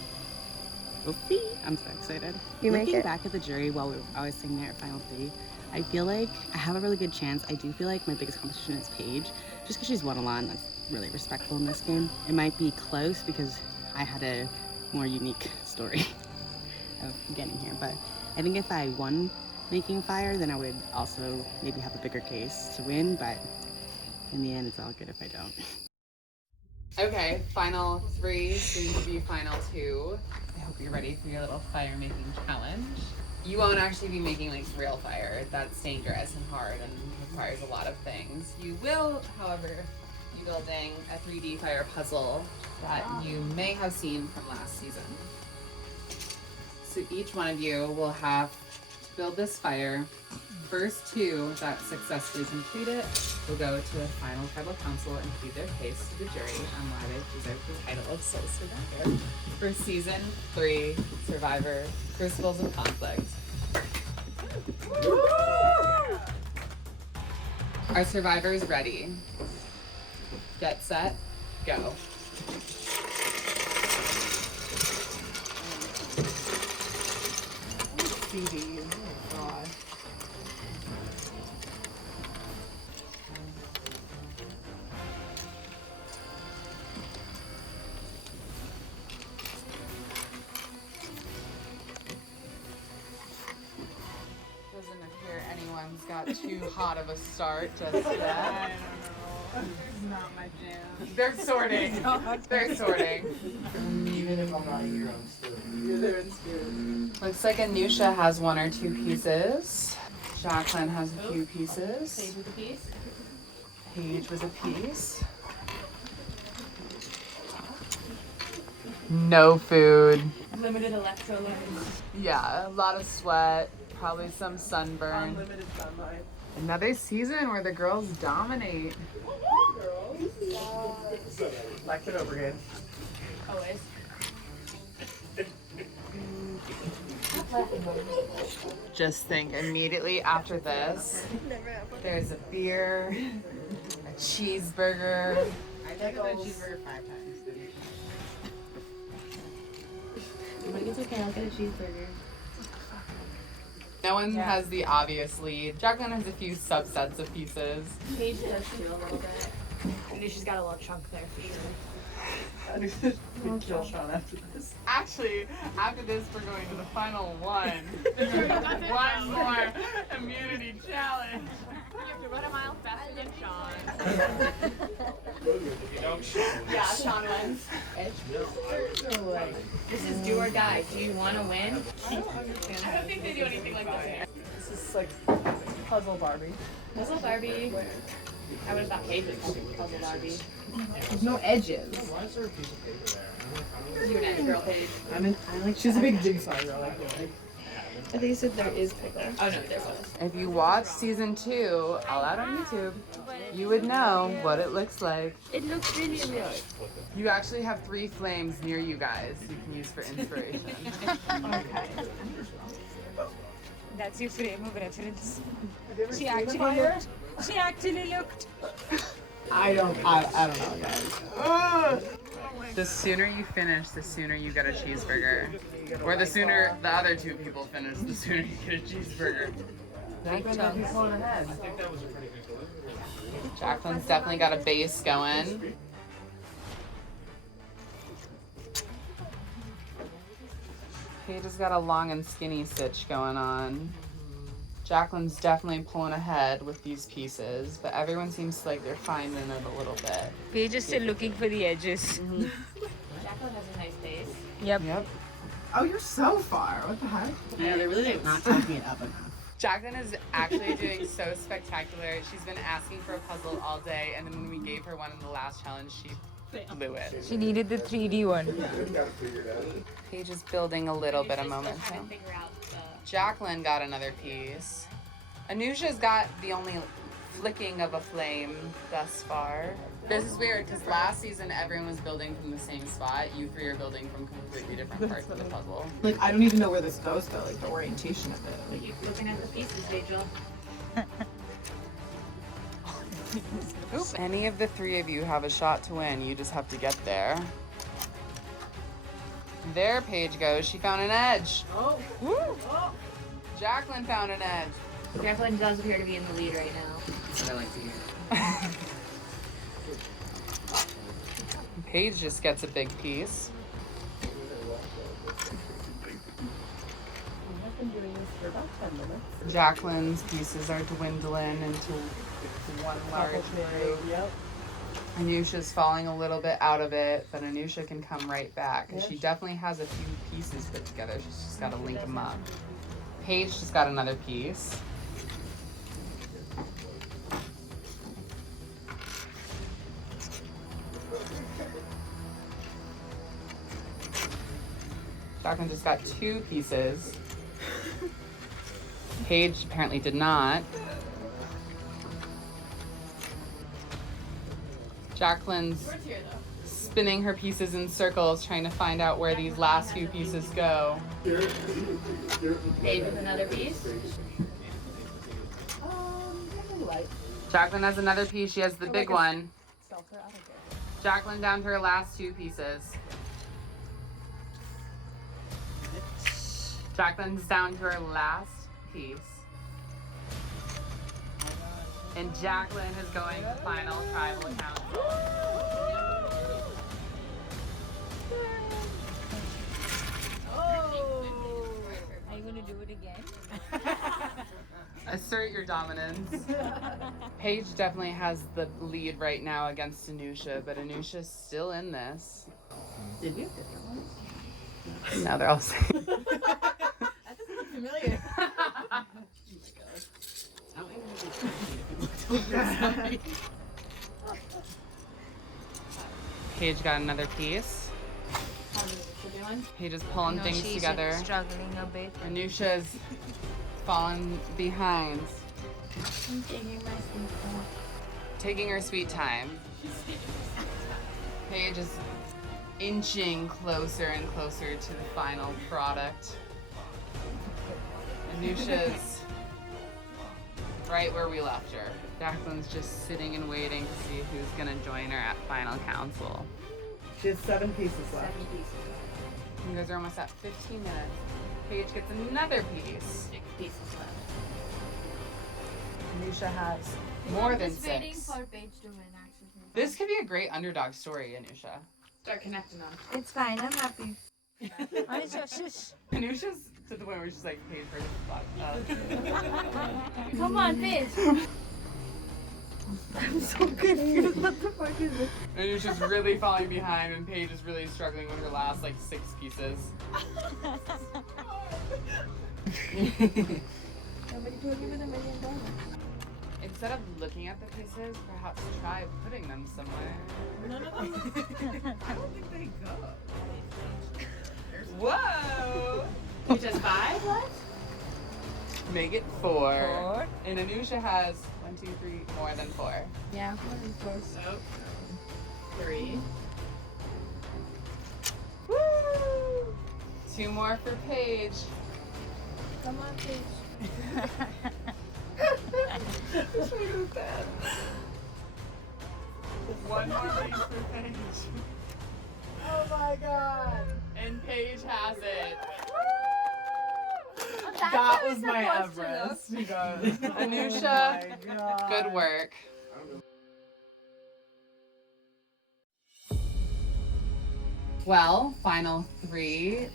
we'll see. I'm so excited. Looking back at the jury while I was sitting there at final 3, I feel like I have a really good chance. I do feel like my biggest competition is Paige, just because she's won a lot and that's really respectful in this game. It might be close because I had a more unique story of getting here, but I think if I won making fire, then I would also maybe have a bigger case to win, but in the end, it's all good if I don't. Okay, final 3, soon to be final 2. I hope you're ready for your little fire making challenge. You won't actually be making like real fire. That's dangerous and hard and requires a lot of things. You will, however, be building a 3D fire puzzle that you may have seen from last season. So each one of you will have to build this fire. First 2 that successfully complete it will go to the final tribal council and plead their case to the jury on why they deserve the title of Soul Survivor for season 3 Survivor Crucibles of Conflict. Are survivors ready? Get set, go. CDs, oh god. Doesn't appear anyone's got too hot of a start just yet. I don't know. It's not my jam. They're sorting. They're sorting. Even if I'm not here, I'm still. You're there in spirit. Looks like Anusha has 1 or 2 pieces. Jacqueline has a few pieces. Paige with a piece. Paige with a piece. No food. Limited electrolytes. Yeah, a lot of sweat. Probably some sunburn. Unlimited sunlight. Another season where the girls dominate. Like it over again. Always. Just think, immediately after this, there's a beer, a cheeseburger. I've had a cheeseburger 5 times. I'm like, it's okay, I'll get a cheeseburger. No one has the obvious lead. Jacqueline has a few subsets of pieces. Paige does feel a little bit. I know she's got a little chunk there for sure. I need to kill Sean after this. Actually, after this, we're going to the final 1. One more immunity challenge. You have to run a mile faster than Sean. Yeah, Sean wins. This is do or die. Do you want to win? I don't think they do anything like this here. This is like puzzle Barbie. Puzzle Barbie. I would have thought Paige was Puzzle Barbie. There's no edges. Why is there a piece of paper there? You an edge girl, Paige. I like. She's a big jigsaw girl. Like I think you said there is pickle. Oh no, there's one. If you watch season 2, all out on YouTube, you would know what it looks like. It looks really weird. You actually have 3 flames near you guys you can use for inspiration. That's your frame of reference. She actually looked. I don't know, guys. The sooner you finish, the sooner you get a cheeseburger. Or the sooner the other two people finish, the sooner you get a cheeseburger. Jacqueline's definitely got a base going. Paige has got a long and skinny stitch going on. Jacqueline's definitely pulling ahead with these pieces, but everyone seems like they're finding it a little bit. Paige is still looking for the edges. Jacqueline has a nice base. Yep. Oh, you're so far. What the heck? Yeah, they're really not talking it up enough. Jacqueline is actually doing so spectacular. She's been asking for a puzzle all day, and then when we gave her one in the last challenge, she blew it. She needed the 3D one. Paige is building a little bit of momentum. Jacqueline got another piece. Anusha's got the only flicking of a flame thus far. This is weird because last season everyone was building from the same spot. You three are building from completely different parts of the puzzle. Like, I don't even know where this goes though, like the orientation of it. Like, Keep looking at the pieces, Rachel. Any of the three of you have a shot to win. You just have to get there. There Paige goes. She found an edge. oh. Woo! Jacqueline found an edge. Jacqueline does appear to be in the lead right now. That's what I like to hear. Paige just gets a big piece. I've been doing this for about 10 minutes. Jacqueline's pieces are dwindling into one large group. Yep. Anusha's falling a little bit out of it, but Anusha can come right back. Because she definitely has a few pieces put together. She's just got to link them up. Paige just got another piece. Jacqueline just got 2 pieces. Paige apparently did not. Jacqueline's spinning her pieces in circles, trying to find out where these last few pieces go. Paige with another piece. Jacqueline has another piece. She has the big one. Jacqueline down to her last 2 pieces. Jacqueline's down to her last piece. And Jacqueline is going to final tribal council. Are you gonna do it again? Assert your dominance. Paige definitely has the lead right now against Anusha, but Anusha's still in this. Did you have different ones? Now they're all saying. That doesn't look familiar. Paige got another piece. Paige is pulling things she's together. Struggling a bit. Anusha's falling behind. I'm taking my sweet time. Taking her sweet time. Paige is inching closer and closer to the final product. Anusha's right where we left her. Jacqueline's just sitting and waiting to see who's gonna join her at final council. She has 7 pieces left. You guys are almost at 15 minutes. Paige gets another piece. 6 pieces left. Anusha has more than Just waiting 6. for Paige to win, actually. This could be a great underdog story, Anusha. Start connecting them. It's fine. I'm happy. Anisha, shush. Anusha's to the point where she's like, Paige, where's the fuck? Come on, Paige. I'm so confused. What the fuck is this? Anusha's really falling behind, and Paige is really struggling with her last like 6 pieces. Nobody told me with $1 million. Instead of looking at the pieces, perhaps try putting them somewhere. None of them. I don't think they go. Whoa! Paige has 5 left? Make it 4. And Anusha has 1, 2, 3, more than 4. Yeah, of course. So, 3. Woo! 2 more for Paige. Come on, please. One more piece for Paige. Oh my god. And Paige has it. That's That how was it's my supposed to Everest, look. you guys. Anusha, Oh my god. good work. Well, final three.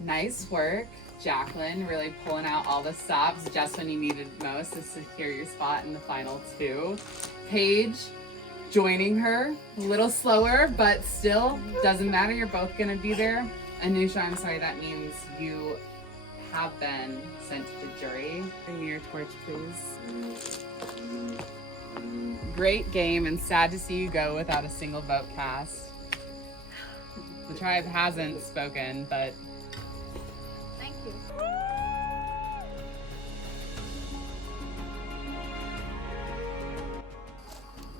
Nice work. Jacqueline really pulling out all the stops just when you needed most to secure your spot in the final two. Paige joining her, a little slower, but still doesn't matter. You're both gonna be there. Anusha, I'm sorry, that means you have been sent to the jury. Bring me your torch, please. Great game, and sad to see you go without a single vote cast. The tribe hasn't spoken, but Thank you.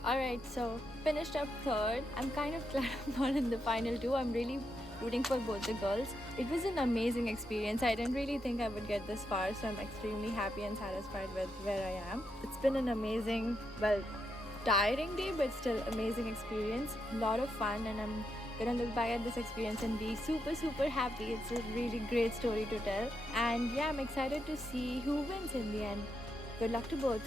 Alright, so finished up third. I'm kind of glad I'm not in the final two. I'm really rooting for both the girls. It was an amazing experience. I didn't really think I would get this far, so I'm extremely happy and satisfied with where I am. It's been an amazing, well, tiring day, but still amazing experience. A lot of fun, and I'm gonna look back at this experience and be super happy. It's a really great story to tell. And yeah, I'm excited to see who wins in the end. Good luck to both.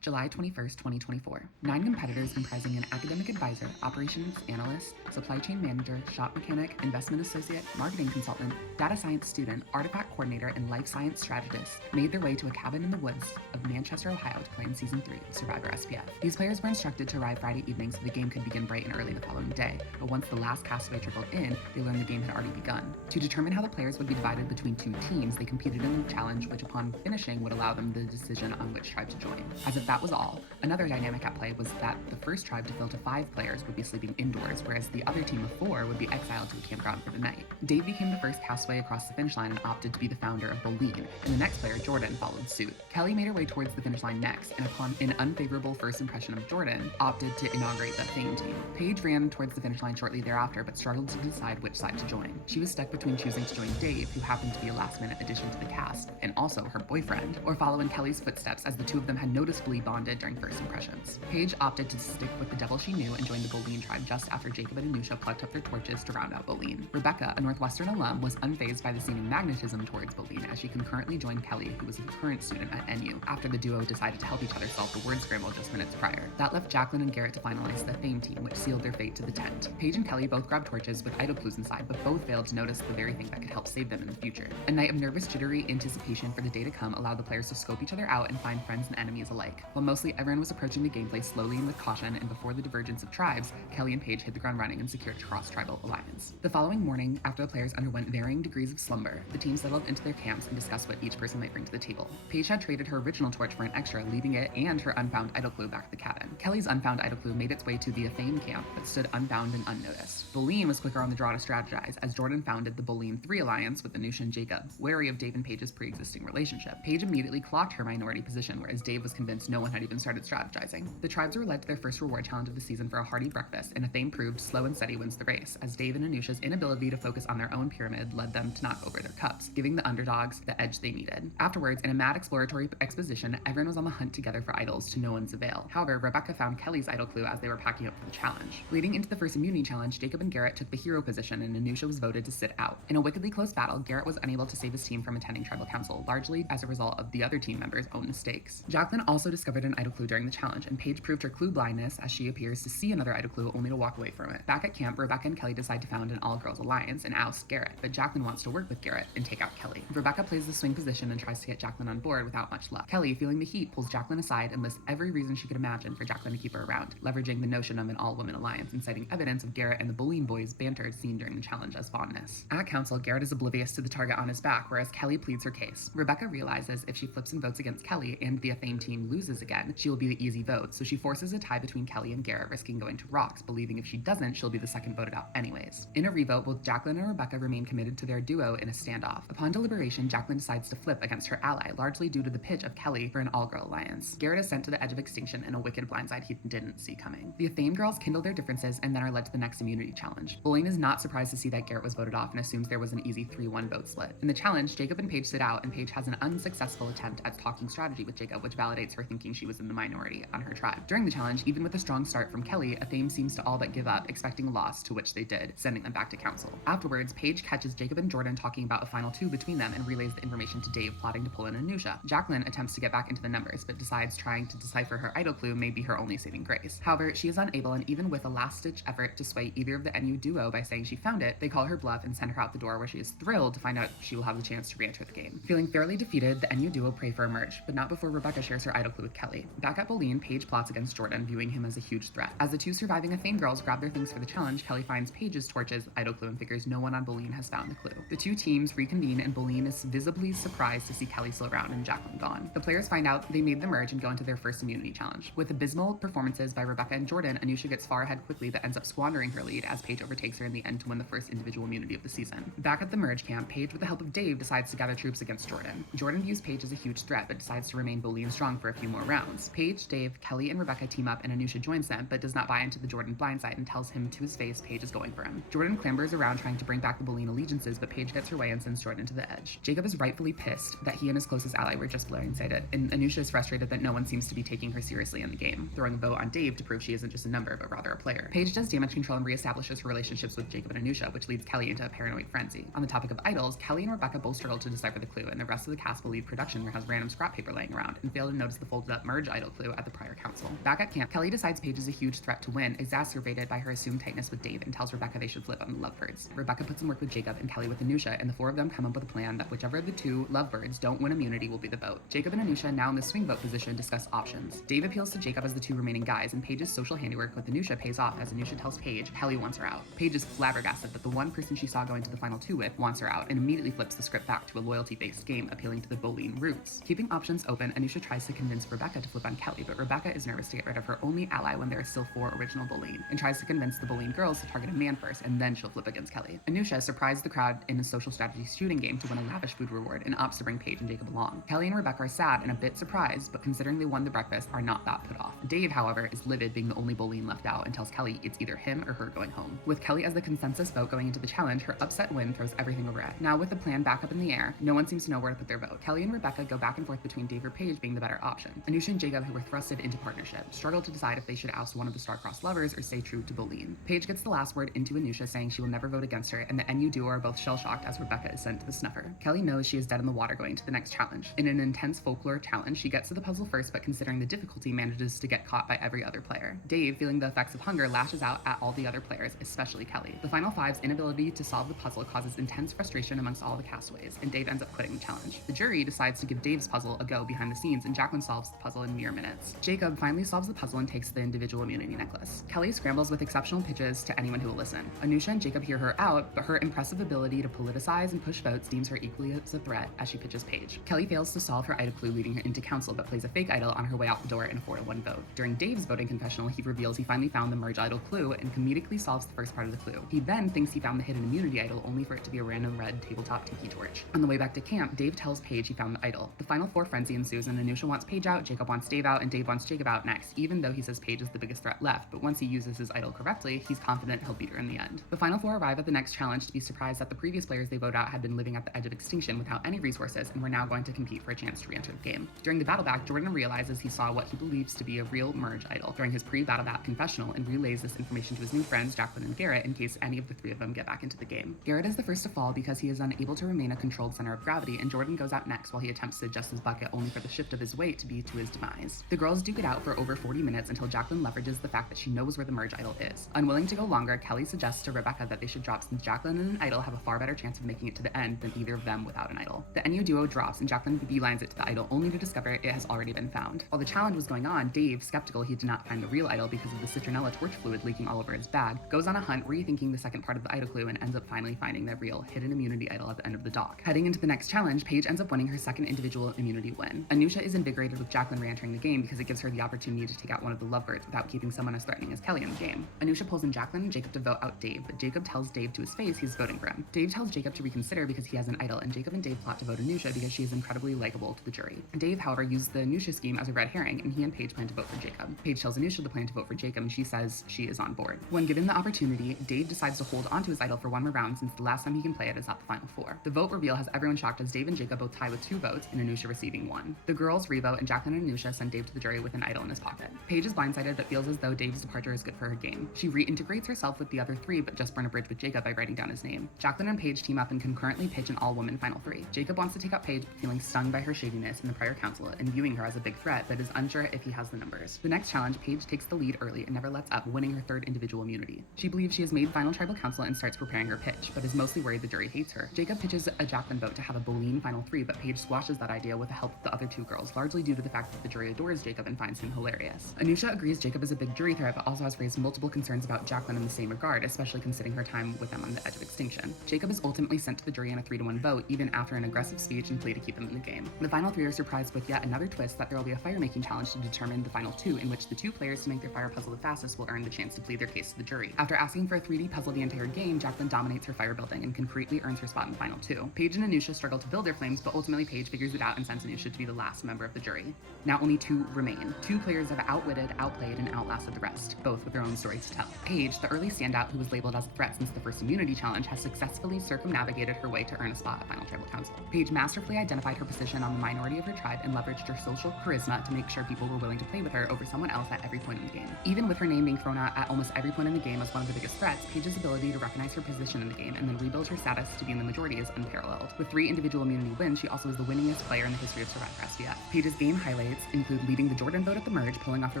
July 21st, 2024. 9 competitors comprising an academic advisor, operations analyst, supply chain manager, shop mechanic, investment associate, marketing consultant, data science student, artifact coordinator, and life science strategist made their way to a cabin in the woods of Manchester, Ohio to play in Season 3 of Survivor SPF. These players were instructed to arrive Friday evening so the game could begin bright and early the following day, but once the last castaway trickled in, they learned the game had already begun. To determine how the players would be divided between two teams, they competed in a challenge which upon finishing would allow them the decision on which tribe to join. As if that was all, another dynamic at play was that the first tribe to fill to 5 players would be sleeping indoors, whereas the other team of 4 would be exiled to a campground for the night. Dave became the first castaway across the finish line and opted to be the founder of Boleyn, and the next player, Jordan, followed suit. Kelly made her way towards the finish line next, and upon an unfavorable first impression of Jordan, opted to inaugurate the Fame team. Paige ran towards the finish line shortly thereafter, but struggled to decide which side to join. She was stuck between choosing to join Dave, who happened to be a last-minute addition to the cast, and also her boyfriend, or follow in Kelly's footsteps, as the two of them had noticeably bonded during first impressions. Paige opted to stick with the devil she knew and joined the Boleyn tribe just after Jacob and Anusha plucked up their torches to round out Boleyn. Rebecca, a Northwestern alum, was unfazed by the seeming magnetism towards Boleyn, as she concurrently joined Kelly, who was a current student at NU, after the duo decided to help each other solve the word scramble just minutes prior. That left Jacqueline and Garrett to finalize the Fame team, which sealed their fate to the tent. Paige and Kelly both grabbed torches with idol clues inside, but both failed to notice the very thing that could help save them in the future. A night of nervous, jittery anticipation for the day to come allowed the players to scope each other out and find friends and enemies alike. While mostly everyone was approaching the gameplay slowly and with caution, and before the divergence of tribes, Kelly and Paige hit the ground running and secured a cross-tribal alliance. The following morning, after the players underwent varying degrees of slumber, the team settled into their camps and discussed what each person might bring to the table. Paige had traded her original torch for an extra, leaving it and her unfound idol clue back at the cabin. Kelly's unfound idol clue made its way to the Fame camp, but stood unfound and unnoticed. Boleyn was quicker on the draw to strategize, as Jordan founded the Boleyn 3 alliance with Anusha and Jacob, wary of Dave and Paige's pre-existing relationship. Paige immediately clocked her minority position, whereas Dave was convinced no one had even started strategizing. The tribes were led to their first reward challenge of the season for a hearty breakfast, and a Fame proved slow and steady wins the race, as Dave and Anusha's inability to focus on their own pyramid led them to knock over their cups, giving the underdogs the edge they needed. Afterwards, in a mad exploratory exposition, everyone was on the hunt together for idols to no one's avail. However, Rebecca found Kelly's idol clue as they were packing up for the challenge. Leading into the first immunity challenge, Jacob and Garrett took the hero position, and Anusha was voted to sit out. In a wickedly close battle, Garrett was unable to save his team from attending tribal council, largely as a result of the other team members' own mistakes. Jacqueline also discovered an idol clue during the challenge, and Paige proved her clue blindness as she appears to see another idol clue only to walk away from it. Back at camp, Rebecca and Kelly decide to found an all-girls alliance and oust Garrett, but Jacqueline wants to work with Garrett and take out Kelly. Rebecca plays the swing position and tries to get Jacqueline on board without much luck. Kelly, feeling the heat, pulls Jacqueline aside and lists every reason she could imagine for Jacqueline to keep her around, leveraging the notion of an all-women alliance and citing evidence of Garrett and the Boleyn boys' banter seen during the challenge as fondness. At council, Garrett is oblivious to the target on his back, whereas Kelly pleads her case. Rebecca realizes if she flips and votes against Kelly and the Fame team loses loses again, she will be the easy vote, so she forces a tie between Kelly and Garrett, risking going to rocks, believing if she doesn't, she'll be the second voted out anyways. In a revote, both Jacqueline and Rebecca remain committed to their duo in a standoff. Upon deliberation, Jacqueline decides to flip against her ally, largely due to the pitch of Kelly for an all-girl alliance. Garrett is sent to the edge of extinction in a wicked blindside he didn't see coming. The Athame girls kindle their differences and then are led to the next immunity challenge. Boleyn is not surprised to see that Garrett was voted off and assumes there was an easy 3-1 vote split. In the challenge, Jacob and Paige sit out, and Paige has an unsuccessful attempt at talking strategy with Jacob, which validates her thinking she was in the minority on her tribe. During the challenge, even with a strong start from Kelly, Athame seems to all but give up, expecting a loss, to which they did, sending them back to council. Afterwards, Paige catches Jacob and Jordan talking about a final 2 between them and relays the information to Dave, plotting to pull in Anusha. Jacqueline attempts to get back into the numbers, but decides trying to decipher her idol clue may be her only saving grace. However, she is unable, and even with a last-ditch effort to sway either of the NU duo by saying she found it, they call her bluff and send her out the door, where she is thrilled to find out she will have the chance to re-enter the game. Feeling fairly defeated, the NU duo pray for a merge, but not before Rebecca shares her idol clue with Kelly. Back at Boleyn, Paige plots against Jordan, viewing him as a huge threat. As the 2 surviving Athame girls grab their things for the challenge, Kelly finds Paige's torches idol clue and figures no one on Boleyn has found the clue. The 2 teams reconvene, and Boleyn is visibly surprised to see Kelly still around and Jacqueline gone. The players find out they made the merge and go into their first immunity challenge. With abysmal performances by Rebecca and Jordan, Anusha gets far ahead quickly but ends up squandering her lead as Paige overtakes her in the end to win the first individual immunity of the season. Back at the merge camp, Paige, with the help of Dave, decides to gather troops against Jordan. Jordan views Paige as a huge threat but decides to remain Boleyn strong for a few more rounds. Paige, Dave, Kelly, and Rebecca team up, and Anusha joins them but does not buy into the Jordan blindside and tells him to his face Paige is going for him. Jordan clambers around trying to bring back the Boleyn allegiances, but Paige gets her way and sends Jordan to the edge. Jacob is rightfully pissed that he and his closest ally were just blindsided, and Anusha is frustrated that no one seems to be taking her seriously in the game, throwing a vote on Dave to prove she isn't just a number but rather a player. Paige does damage control and reestablishes her relationships with Jacob and Anusha, which leads Kelly into a paranoid frenzy. On the topic of idols, Kelly and Rebecca both struggle to decipher the clue, and the rest of the cast believe production has random scrap paper laying around and fail to notice the folded up merge idol clue at the prior council. Back at camp, Kelly decides Paige is a huge threat to win, exacerbated by her assumed tightness with Dave, and tells Rebecca they should flip on the lovebirds. Rebecca puts in work with Jacob and Kelly with Anusha, and the 4 of them come up with a plan that whichever of the 2 lovebirds don't win immunity will be the vote. Jacob and Anusha, now in the swing vote position, discuss options. Dave appeals to Jacob as the 2 remaining guys, and Paige's social handiwork with Anusha pays off as Anusha tells Paige Kelly wants her out. Paige is flabbergasted that the one person she saw going to the final 2 with wants her out, and immediately flips the script back to a loyalty-based game appealing to the Boleyn roots. Keeping options open, Anusha tries to convince Rebecca to flip on Kelly, but Rebecca is nervous to get rid of her only ally when there are still 4 original Boleyn, and tries to convince the Boleyn girls to target a man first, and then she'll flip against Kelly. Anusha surprised the crowd in a social strategy shooting game to win a lavish food reward, and opts to bring Paige and Jacob along. Kelly and Rebecca are sad and a bit surprised, but considering they won the breakfast, are not that put off. Dave, however, is livid being the only Boleyn left out and tells Kelly it's either him or her going home. With Kelly as the consensus vote going into the challenge, her upset win throws everything over it. Now with the plan back up in the air, no one seems to know where to put their vote. Kelly and Rebecca go back and forth between Dave or Paige being the better option. Anusha and Jacob, who were thrusted into partnership, struggle to decide if they should oust one of the star-crossed lovers or stay true to Boleyn. Paige gets the last word into Anusha, saying she will never vote against her, and the NU duo are both shell-shocked as Rebecca is sent to the snuffer. Kelly knows she is dead in the water going to the next challenge. In an intense folklore challenge, she gets to the puzzle first, but considering the difficulty, manages to get caught by every other player. Dave, feeling the effects of hunger, lashes out at all the other players, especially Kelly. The final 5's inability to solve the puzzle causes intense frustration amongst all the castaways, and Dave ends up quitting the challenge. The jury decides to give Dave's puzzle a go behind the scenes, and Jacqueline solves the puzzle in mere minutes. Jacob finally solves the puzzle and takes the individual immunity necklace. Kelly scrambles with exceptional pitches to anyone who will listen. Anusha and Jacob hear her out, but her impressive ability to politicize and push votes deems her equally as a threat as she pitches Paige. Kelly fails to solve her idol clue, leading her into council, but plays a fake idol on her way out the door in a 4-1 vote. During Dave's voting confessional, he reveals he finally found the merge idol clue and comedically solves the first part of the clue. He then thinks he found the hidden immunity idol, only for it to be a random red tabletop tiki torch. On the way back to camp, Dave tells Paige he found the idol. The final 4 frenzy ensues, and Anusha wants Paige out, Jacob wants Dave out, and Dave wants Jacob out next, even though he says Paige is the biggest threat left, but once he uses his idol correctly, he's confident he'll beat her in the end. The final 4 arrive at the next challenge to be surprised that the previous players they vote out had been living at the edge of extinction without any resources and were now going to compete for a chance to re-enter the game. During the battle back, Jordan realizes he saw what he believes to be a real merge idol during his pre-battle back confessional and relays this information to his new friends Jacqueline and Garrett in case any of the 3 of them get back into the game. Garrett is the first to fall because he is unable to remain a controlled center of gravity, and Jordan goes out next while he attempts to adjust his bucket only for the shift of his weight to be to his demise. The girls duke it out for over 40 minutes until Jacqueline leverages the fact that she knows where the merge idol is. Unwilling to go longer, Kelly suggests to Rebecca that they should drop since Jacqueline and an idol have a far better chance of making it to the end than either of them without an idol. The NU duo drops and Jacqueline beelines it to the idol only to discover it has already been found. While the challenge was going on, Dave, skeptical he did not find the real idol because of the citronella torch fluid leaking all over his bag, goes on a hunt rethinking the second part of the idol clue and ends up finally finding the real hidden immunity idol at the end of the dock. Heading into the next challenge, Paige ends up winning her second individual immunity win. Anusha is invigorated with Jacqueline Jacqueline re-entering the game because it gives her the opportunity to take out one of the lovebirds without keeping someone as threatening as Kelly in the game. Anusha pulls in Jacqueline and Jacob to vote out Dave, but Jacob tells Dave to his face he's voting for him. Dave tells Jacob to reconsider because he has an idol, and Jacob and Dave plot to vote Anusha because she is incredibly likable to the jury. Dave, however, used the Anusha scheme as a red herring, and he and Paige plan to vote for Jacob. Paige tells Anusha the plan to vote for Jacob, and she says she is on board. When given the opportunity, Dave decides to hold onto his idol for one more round since the last time he can play it is at the final four. The vote reveal has everyone shocked as Dave and Jacob both tie with 2 votes, and Anusha receiving 1. The girls revote, and Jacqueline and Anusha send Dave to the jury with an idol in his pocket. Paige is blindsided but feels as though Dave's departure is good for her game. She reintegrates herself with the other 3 but just burn a bridge with Jacob by writing down his name. Jacqueline and Paige team up and concurrently pitch an all-woman final 3. Jacob wants to take out Paige, feeling stung by her shadiness in the prior council and viewing her as a big threat, but is unsure if he has the numbers. The next challenge, Paige takes the lead early and never lets up, winning her 3rd individual immunity. She believes she has made final tribal council and starts preparing her pitch, but is mostly worried the jury hates her. Jacob pitches a Jacqueline vote to have a Boleyn final 3, but Paige squashes that idea with the help of the other 2 girls, largely due to the fact that the jury adores Jacob and finds him hilarious. Anusha agrees Jacob is a big jury threat, but also has raised multiple concerns about Jacqueline in the same regard, especially considering her time with them on the edge of extinction. Jacob is ultimately sent to the jury in a 3-1 vote, even after an aggressive speech and plea to keep him in the game. The final 3 are surprised with yet another twist that there will be a fire-making challenge to determine the final 2, in which the 2 players to make their fire puzzle the fastest will earn the chance to plead their case to the jury. After asking for a 3D puzzle the entire game, Jacqueline dominates her fire building and concretely earns her spot in the final 2. Paige and Anusha struggle to build their flames, but ultimately Paige figures it out and sends Anusha to be the last member of the jury. Now only 2 remain. 2 players have outwitted, outplayed, and outlasted the rest, both with their own stories to tell. Paige, the early standout who was labeled as a threat since the first immunity challenge, has successfully circumnavigated her way to earn a spot at Final Tribal Council. Paige masterfully identified her position on the minority of her tribe and leveraged her social charisma to make sure people were willing to play with her over someone else at every point in the game. Even with her name being thrown out at almost every point in the game as one of the biggest threats, Paige's ability to recognize her position in the game and then rebuild her status to be in the majority is unparalleled. With 3 individual immunity wins, she also is the winningest player in the history of Survivor SPF. Paige's game highlights include leading the Jordan vote at the merge, pulling off the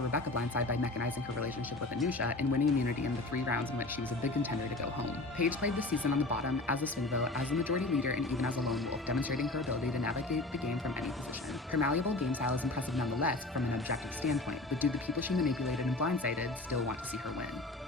Rebecca blindside by mechanizing her relationship with Anusha, and winning immunity in the 3 rounds in which she was a big contender to go home. Paige played this season on the bottom, as a swing vote, as a majority leader, and even as a lone wolf, demonstrating her ability to navigate the game from any position. Her malleable game style is impressive nonetheless from an objective standpoint, but do the people she manipulated and blindsided still want to see her win?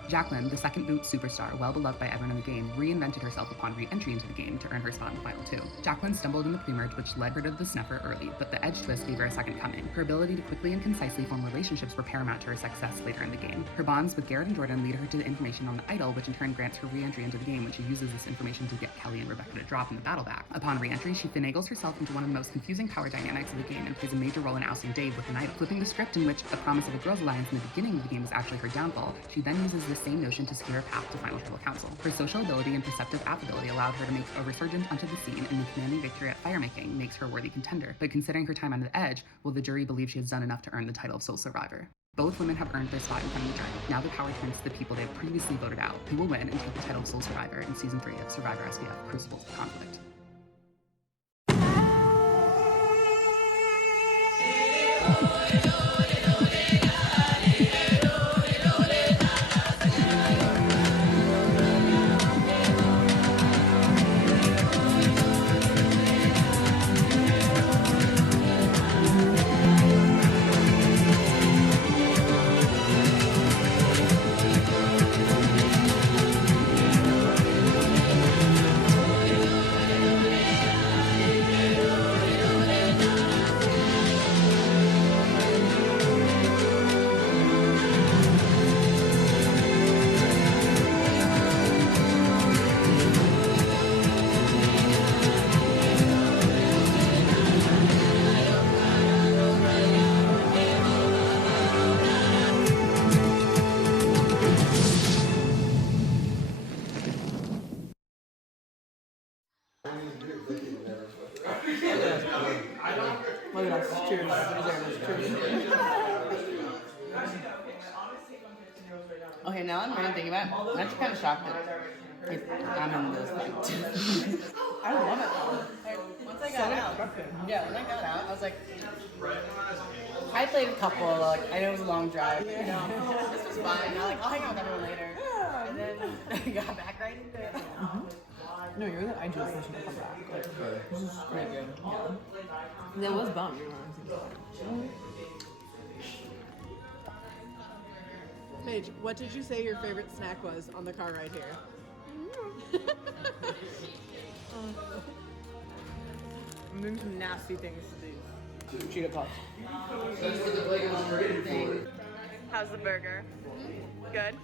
Jacqueline, the second boot superstar, well beloved by everyone in the game, reinvented herself upon re-entry into the game to earn her spot in the final 2. Jacqueline stumbled in the pre-merge, which led her to the snuffer early, but the edge twist gave her a second coming. Her ability to quickly and concisely form relationships were paramount to her success later in the game. Her bonds with Garrett and Jordan lead her to the information on the idol, which in turn grants her re-entry into the game when she uses this information to get Kelly and Rebecca to drop in the battle back. Upon re-entry, she finagles herself into one of the most confusing power dynamics of the game and plays a major role in ousting Dave with an idol. Flipping the script in which the promise of a girls' alliance in the beginning of the game is actually her downfall, she then uses this same notion to secure a path to Final Tribal Council. Her social ability and perceptive affability allowed her to make a resurgence onto the scene, and the commanding victory at firemaking makes her a worthy contender. But considering her time on the edge, will the jury believe she has done enough to earn the title of sole survivor? Both women have earned their spot in front of the jury. Now the power turns to the people they have previously voted out, who will win and take the title of sole survivor in Season 3 of Survivor SPF Crucibles of Conflict. Look at us. Cheers. Cheers. Okay, now I'm really thinking about it. I'm actually kind of shocked that I'm in this thing. I love it. Once I got out, when I got out, I was like, I played a couple, like, I know it was a long drive. You know, this was fine. I'm like, I'll hang out with everyone later. And then I got back right into it. No, you're the ideal person to come back. Like, this is pretty good. Yeah. And it was bummed. Paige, what did you say your favorite snack was on the car ride here? I'm doing some nasty things to these. Cheetah puffs. That's what the blanket was created for. How's the burger? Good.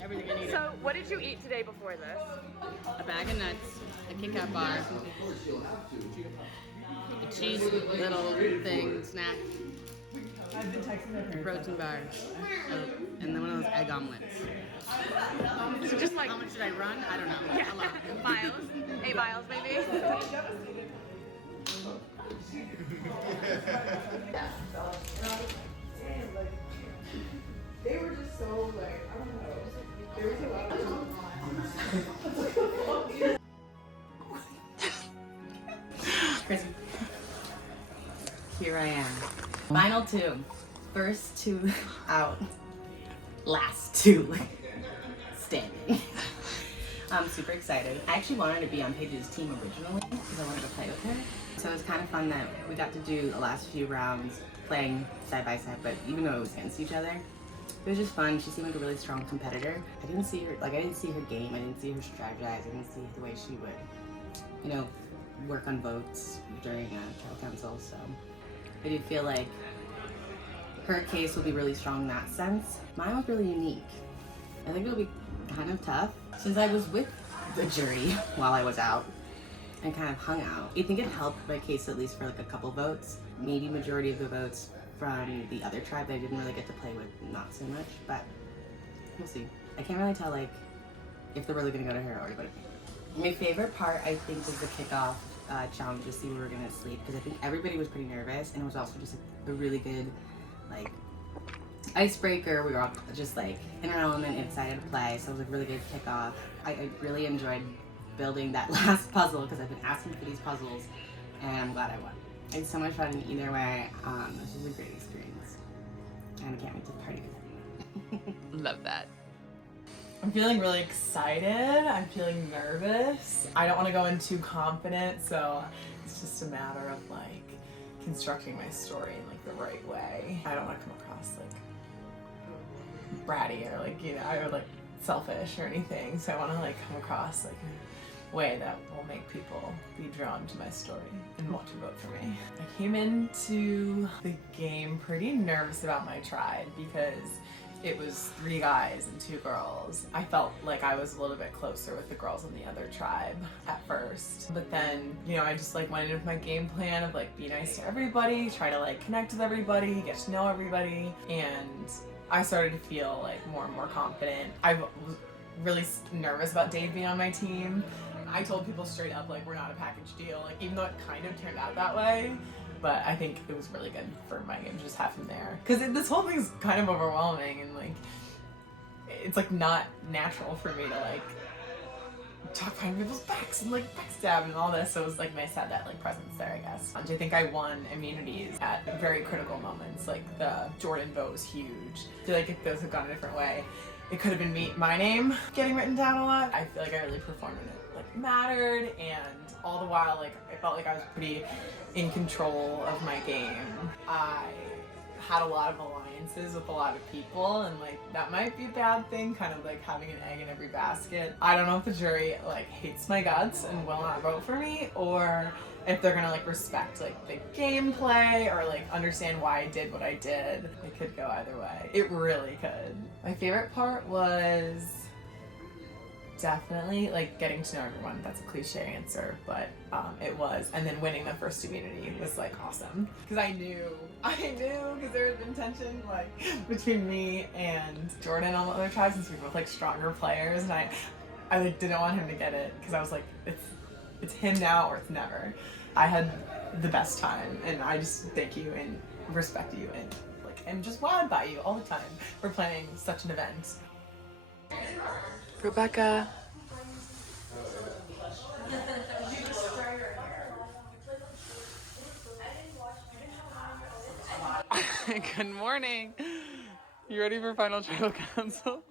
Everything I needed. So, what did you eat today before this? A bag of nuts, a Kit Kat bar, a cheese little thing, snack, I've been texting my a parents. protein bar, and then one of those egg omelets. So just like How much did I run? I don't know. yeah, A lot. vials, 8 vials maybe. They were just so like, I don't know. There was a lot of Here I am. Final two. First two out. Last two standing. I'm super excited. I actually wanted to be on Paige's team originally because I wanted to play with her. So it was kind of fun that we got to do the last few rounds playing side by side, but even though it was against each other, it was just fun. She seemed like a really strong competitor. I didn't see her game. I didn't see her strategize. I didn't see the way she would, work on votes during trial council. So I do feel like her case will be really strong in that sense. Mine was really unique. I think it'll be kind of tough since I was with the jury while I was out and kind of hung out. I think it helped my case at least for like a couple votes, maybe majority of the votes from the other tribe that I didn't really get to play with, not so much, but we'll see. I can't really tell like if they're really gonna go to her or go to me. My favorite part I think was the kickoff challenge to see where we were gonna sleep because I think everybody was pretty nervous and it was also just a really good like icebreaker. We were all just like in our element, excited to play, so it was a really good kickoff. I really enjoyed building that last puzzle because I've been asking for these puzzles and I'm glad I won. It's so much fun either way. This was a great experience and I can't wait to party with everyone. Love that. I'm feeling really excited. I'm feeling nervous. I don't want to go in too confident, so it's just a matter of like constructing my story in like the right way. I don't want to come across like bratty or like, or like selfish or anything. So I want to like come across like a way that will make people be drawn to my story and want to vote for me. I came into the game pretty nervous about my tribe because it was 3 guys and 2 girls. I felt like I was a little bit closer with the girls in the other tribe at first. But then, I just like went in with my game plan of like be nice to everybody, try to like connect with everybody, get to know everybody. And I started to feel like more and more confident. I was really nervous about Dave being on my team. I told people straight up like we're not a package deal, like even though it kind of turned out that way. But I think it was really good for my game to just have him there. Because this whole thing's kind of overwhelming and like, it's like not natural for me to like talk behind people's backs and like backstab and all this. So it was like nice to have that like presence there, I guess. I think I won immunities at very critical moments. Like the Jordan vote was huge. I feel like if those had gone a different way, it could have been my name getting written down a lot. I feel like I really performed and it like mattered, and all the while like I felt like I was pretty in control of my game. I had a lot of alliances with a lot of people, and like that might be a bad thing, kind of like having an egg in every basket. I don't know if the jury like hates my guts and will not vote for me, or if they're gonna like respect like the gameplay or like understand why I did what I did. It could go either way. It really could. My favorite part was definitely like getting to know everyone. That's a cliche answer, but it was. And then winning the first immunity was like awesome because I knew because there had been tension like between me and Jordan on the other side since we were both like stronger players, and I like didn't want him to get it because I was like it's him now or it's never. I had the best time, and I just thank you and respect you and like am just wowed by you all the time for planning such an event. Rebecca. Good morning. You ready for final tribal council?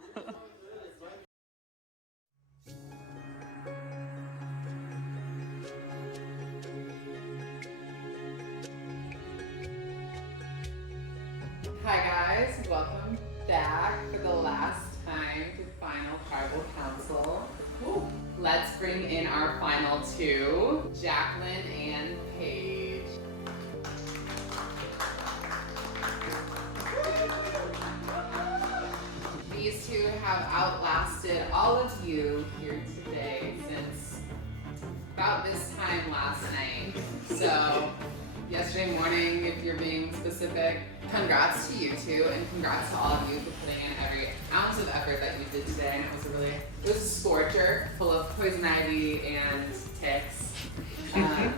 Hi guys, welcome back for the last time to final tribal council. Let's bring in our final two, Jacqueline and Paige. These two have outlasted all of you here today since about this time last night. So, yesterday morning, if you're being specific, congrats to you two, and congrats to all of you for putting in every ounce of effort that you did today. And it was a scorcher full of poison ivy and ticks. I'm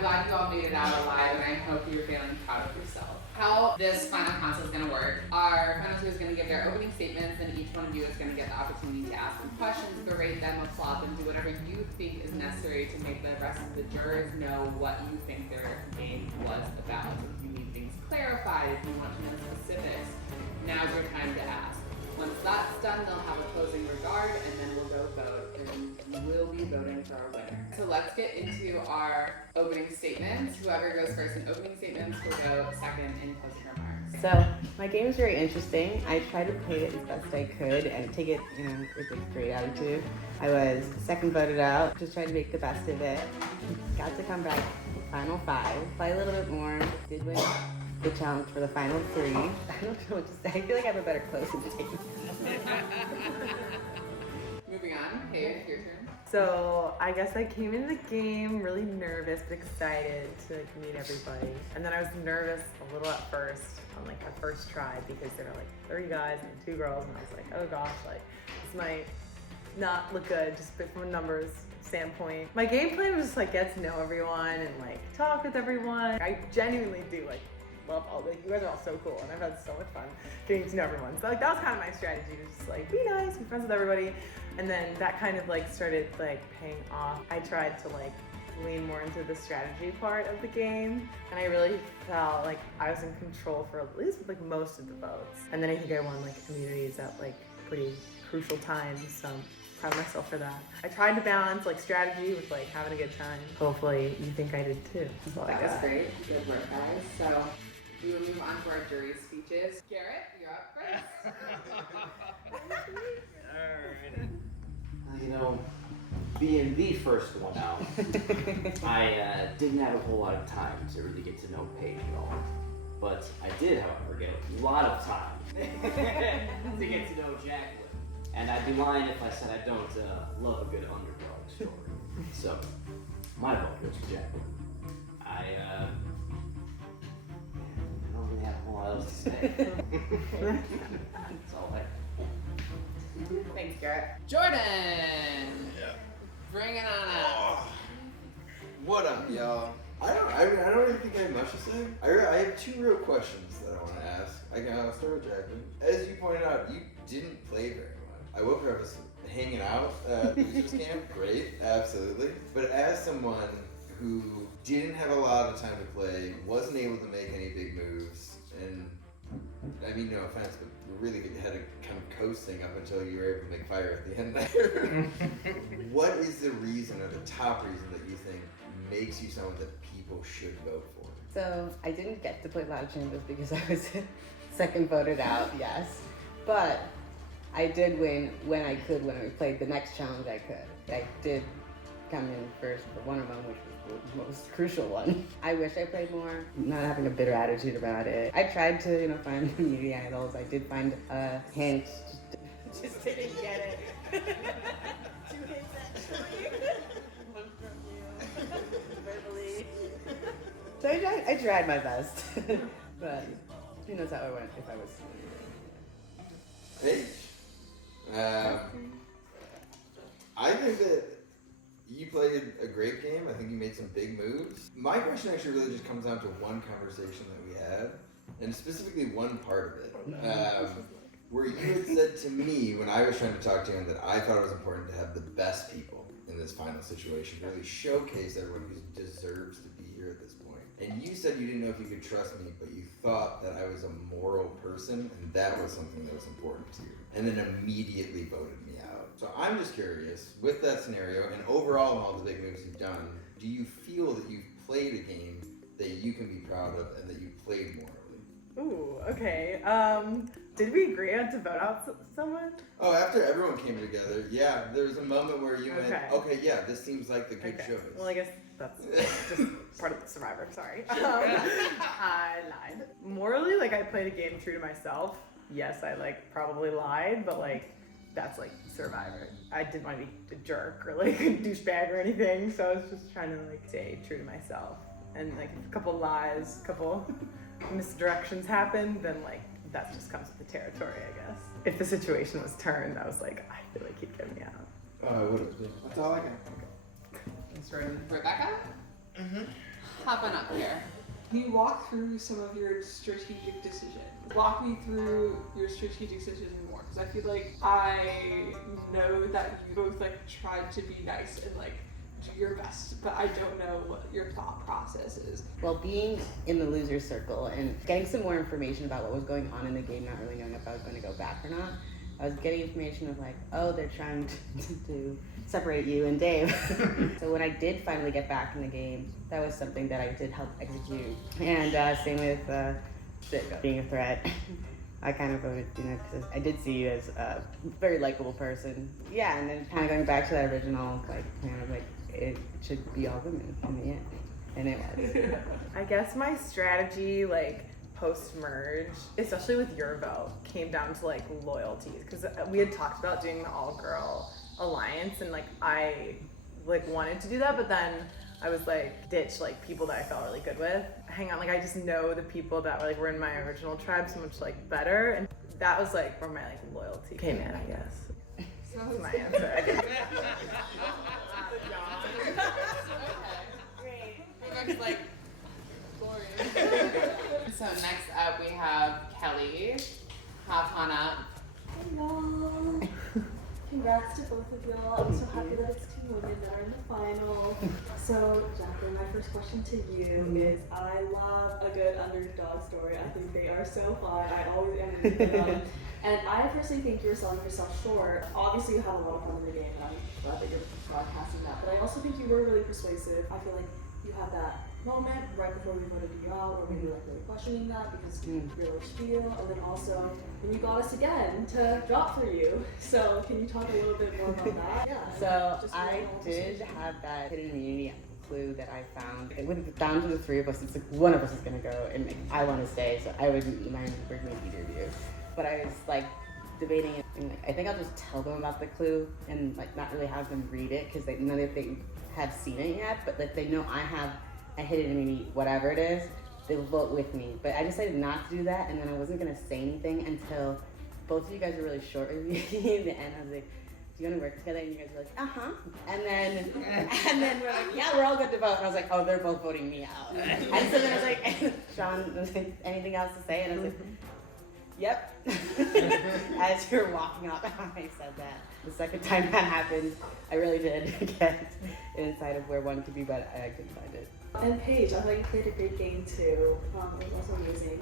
glad you all made it out alive, and I hope you're feeling proud of yourself. How this final council is going to work, our final two is going to give their opening statements, and each one of you is going to get the opportunity to ask them questions, berate them, applaud them, do whatever you think is necessary to make the rest of the jurors know what you think their game was about. If you need things clarified, if you want to know specifics, now's your time to ask. Once that's done, they'll have a closing regard, and then we'll go vote, and we'll be voting for our winner. So let's get into our opening statements. Whoever goes first in opening statements will go second in closing remarks. So my game is very interesting. I tried to play it as best I could and take it, with a great attitude. I was second voted out, just tried to make the best of it. Got to come back final five, play a little bit more, did win the challenge for the final three. I don't know what to say. I feel like I have a better closing statement. Moving on, Paige, your turn. So I guess I came into the game really nervous but excited to meet everybody. And then I was nervous a little at first on like my first try because there were like 30 guys and 2 girls, and I was like, oh gosh, like this might not look good just from a numbers standpoint. My game plan was just like get to know everyone and like talk with everyone. I genuinely do like love you guys are all so cool, and I've had so much fun getting to know everyone. So like that was kind of my strategy, to just like be nice, be friends with everybody. And then that kind of like started like paying off. I tried to like lean more into the strategy part of the game, and I really felt like I was in control for at least like most of the votes. And then I think I won like immunities at like pretty crucial times, so I'm proud of myself for that. I tried to balance like strategy with like having a good time. Hopefully you think I did too. That was great. Good work, guys. So we will move on to our jury speeches. Garrett, you're up first. Alright. You know, being the first one out, I didn't have a whole lot of time to really get to know Paige at all. But I did, however, get a lot of time to get to know Jacqueline. And I'd be lying if I said I don't love a good underdog story. So, my vote goes for Jacqueline. I don't really have a whole lot else to say. That's all I have. Thanks, Garrett. Jordan! Yeah. Bring it on up. What up, y'all? I don't really think I have much to say. I have 2 real questions that I want to ask. I'll start with Jacqueline. As you pointed out, you didn't play very much. I woke her up as hanging out at the Beaches camp. Great, absolutely. But as someone who didn't have a lot of time to play, wasn't able to make any big moves, and I mean no offense, but really had a kind of coasting up until you were able to make fire at the end there. What is the reason, or the top reason, that you think makes you someone that people should vote for? So I didn't get to play a lot of chambers because I was second voted out, yes. But I did win when I could, when I played the next challenge I could. I did come in first for one of them, which was the most crucial one. I wish I played more, not having a bitter attitude about it. I tried to, find community idols. I did find a hint, just didn't get it. 2 hints actually. One from you, verbally. So I tried my best, but who knows how I went if I was. Paige, I think that you played a great game. I think you made some big moves. My question actually really just comes down to one conversation that we had, and specifically one part of it, where you had said to me when I was trying to talk to him that I thought it was important to have the best people in this final situation, to really showcase everyone who deserves to be here at this point. And you said you didn't know if you could trust me, but you thought that I was a moral person, and that was something that was important to you. And then immediately voted me out. So I'm just curious, with that scenario, and overall in all the big moves you've done, do you feel that you've played a game that you can be proud of and that you played morally? Ooh, okay. Did we agree on to vote out someone? Oh, after everyone came together, yeah, there was a moment where you went, Okay. okay, yeah, this seems like the good choice. Well, I guess that's just part of the Survivor. Sorry. I lied. Morally, like I played a game true to myself. Yes, I like probably lied, but like that's like Survivor. I didn't want to be a jerk or like a douchebag or anything, so I was just trying to like stay true to myself. And like if a couple lies, a couple misdirections happen, then like that just comes with the territory, I guess. If the situation was turned, I was like, I feel like he'd get me out. Oh, I would have been. That's all I got. Thanks, Rebecca. Mm-hmm. Hop on up here. Can you walk through some of your strategic decisions? Walk me through your strategic decisions more, because I feel like I know that you both like tried to be nice and like do your best, but I don't know what your thought process is. Well, being in the loser circle and getting some more information about what was going on in the game, not really knowing if I was going to go back or not, I was getting information of like, oh, they're trying to separate you and Dave. So when I did finally get back in the game, that was something that I did help execute. And same with Jacob being a threat. I kind of voted, because I did see you as a very likable person. Yeah, and then kind of going back to that original, like, kind of like, it should be all women in the end. And it was. I guess my strategy, like, post-merge, especially with your vote, came down to, like, loyalties. Because we had talked about doing the all-girl alliance, and, like, I, like, wanted to do that, but then I was, like, ditch, like, people that I felt really good with. Hang on, like, I just know the people that, like, were in my original tribe so much, like, better. And that was, like, where my, like, loyalty came in, I guess. So that's my answer, I guess. Rebecca's like, boring. So next up we have Kelly. Hop on up. Hello. Congrats to both of y'all. I'm so happy that it's 2 women that are in the final. So, Jacqueline, my first question to you is, I love a good underdog story. I think they are so fun. I always am rooting for them. And I personally think you were selling yourself short. Obviously, you have a lot of fun in the game, and I'm glad that you're broadcasting that. But I also think you were really persuasive. I feel like you have that moment right before we voted you out where we were like really questioning that because your spiel, and then also when you got us again to drop for you. So can you talk a little bit more about that? Yeah. So I did have that hidden immunity clue that I found. With down to the 3 of us, it's like one of us is gonna go, and like, I want to stay, so I wouldn't mind working with either of you. But I was like debating it, and like, I think I'll just tell them about the clue and like not really have them read it because they know that they have seen it yet, but like they know I have a hidden immunity, whatever it is, they'll vote with me. But I decided not to do that, and then I wasn't gonna say anything until both of you guys were really short with me at the end. I was like, do you wanna work together? And you guys were like, uh-huh. And then we're like, yeah, we're all good to vote. And I was like, oh, they're both voting me out. And so then I was like, Sean, anything else to say? And I was like, yep. As you're walking up, I said that. The second time that happened, I really did get inside of where I wanted to be, but I couldn't find it. And Paige, I thought you played a great game too. It was also amazing.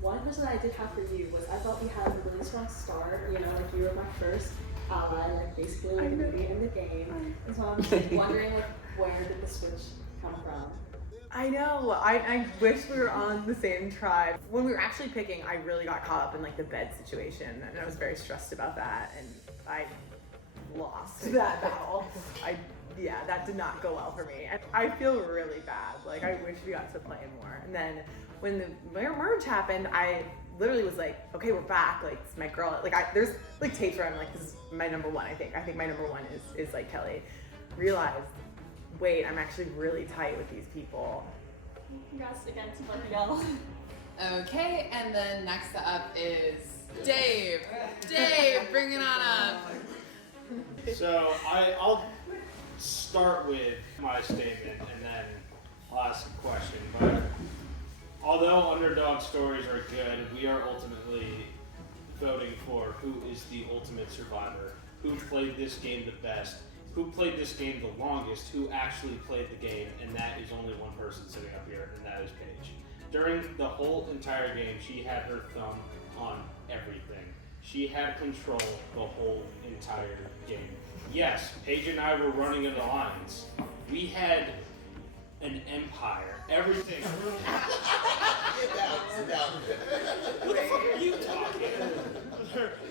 One question that I did have for you was I thought we had a really strong start. You know, like you were my first ally, like basically like in the game. And so I'm just wondering like where did the switch come from? I know. I wish we were on the same tribe. When we were actually picking, I really got caught up in like the bed situation, and I was very stressed about that, and I lost that battle. Yeah, that did not go well for me. And I feel really bad. Like, I wish we got to play more. And then when the merge happened, I literally was like, okay, we're back. Like, it's my girl. Like, there's like tapes where I'm like, this is my number one, I think. I think my number one is like Kelly. Realized, wait, I'm actually really tight with these people. Congrats again to both of y'all. Okay, and then next up is Dave. Dave, bring it on up. So I'll start with my statement and then I'll ask a question. But although underdog stories are good, we are ultimately voting for who is the ultimate survivor, who played this game the best, who played this game the longest, who actually played the game, and that is only one person sitting up here, and that is Paige. During the whole entire game, she had her thumb on everything. She had control the whole entire game. Yes, Paige and I were running an alliance. We had an empire. Everything. Sit down. What the fuck are you talking?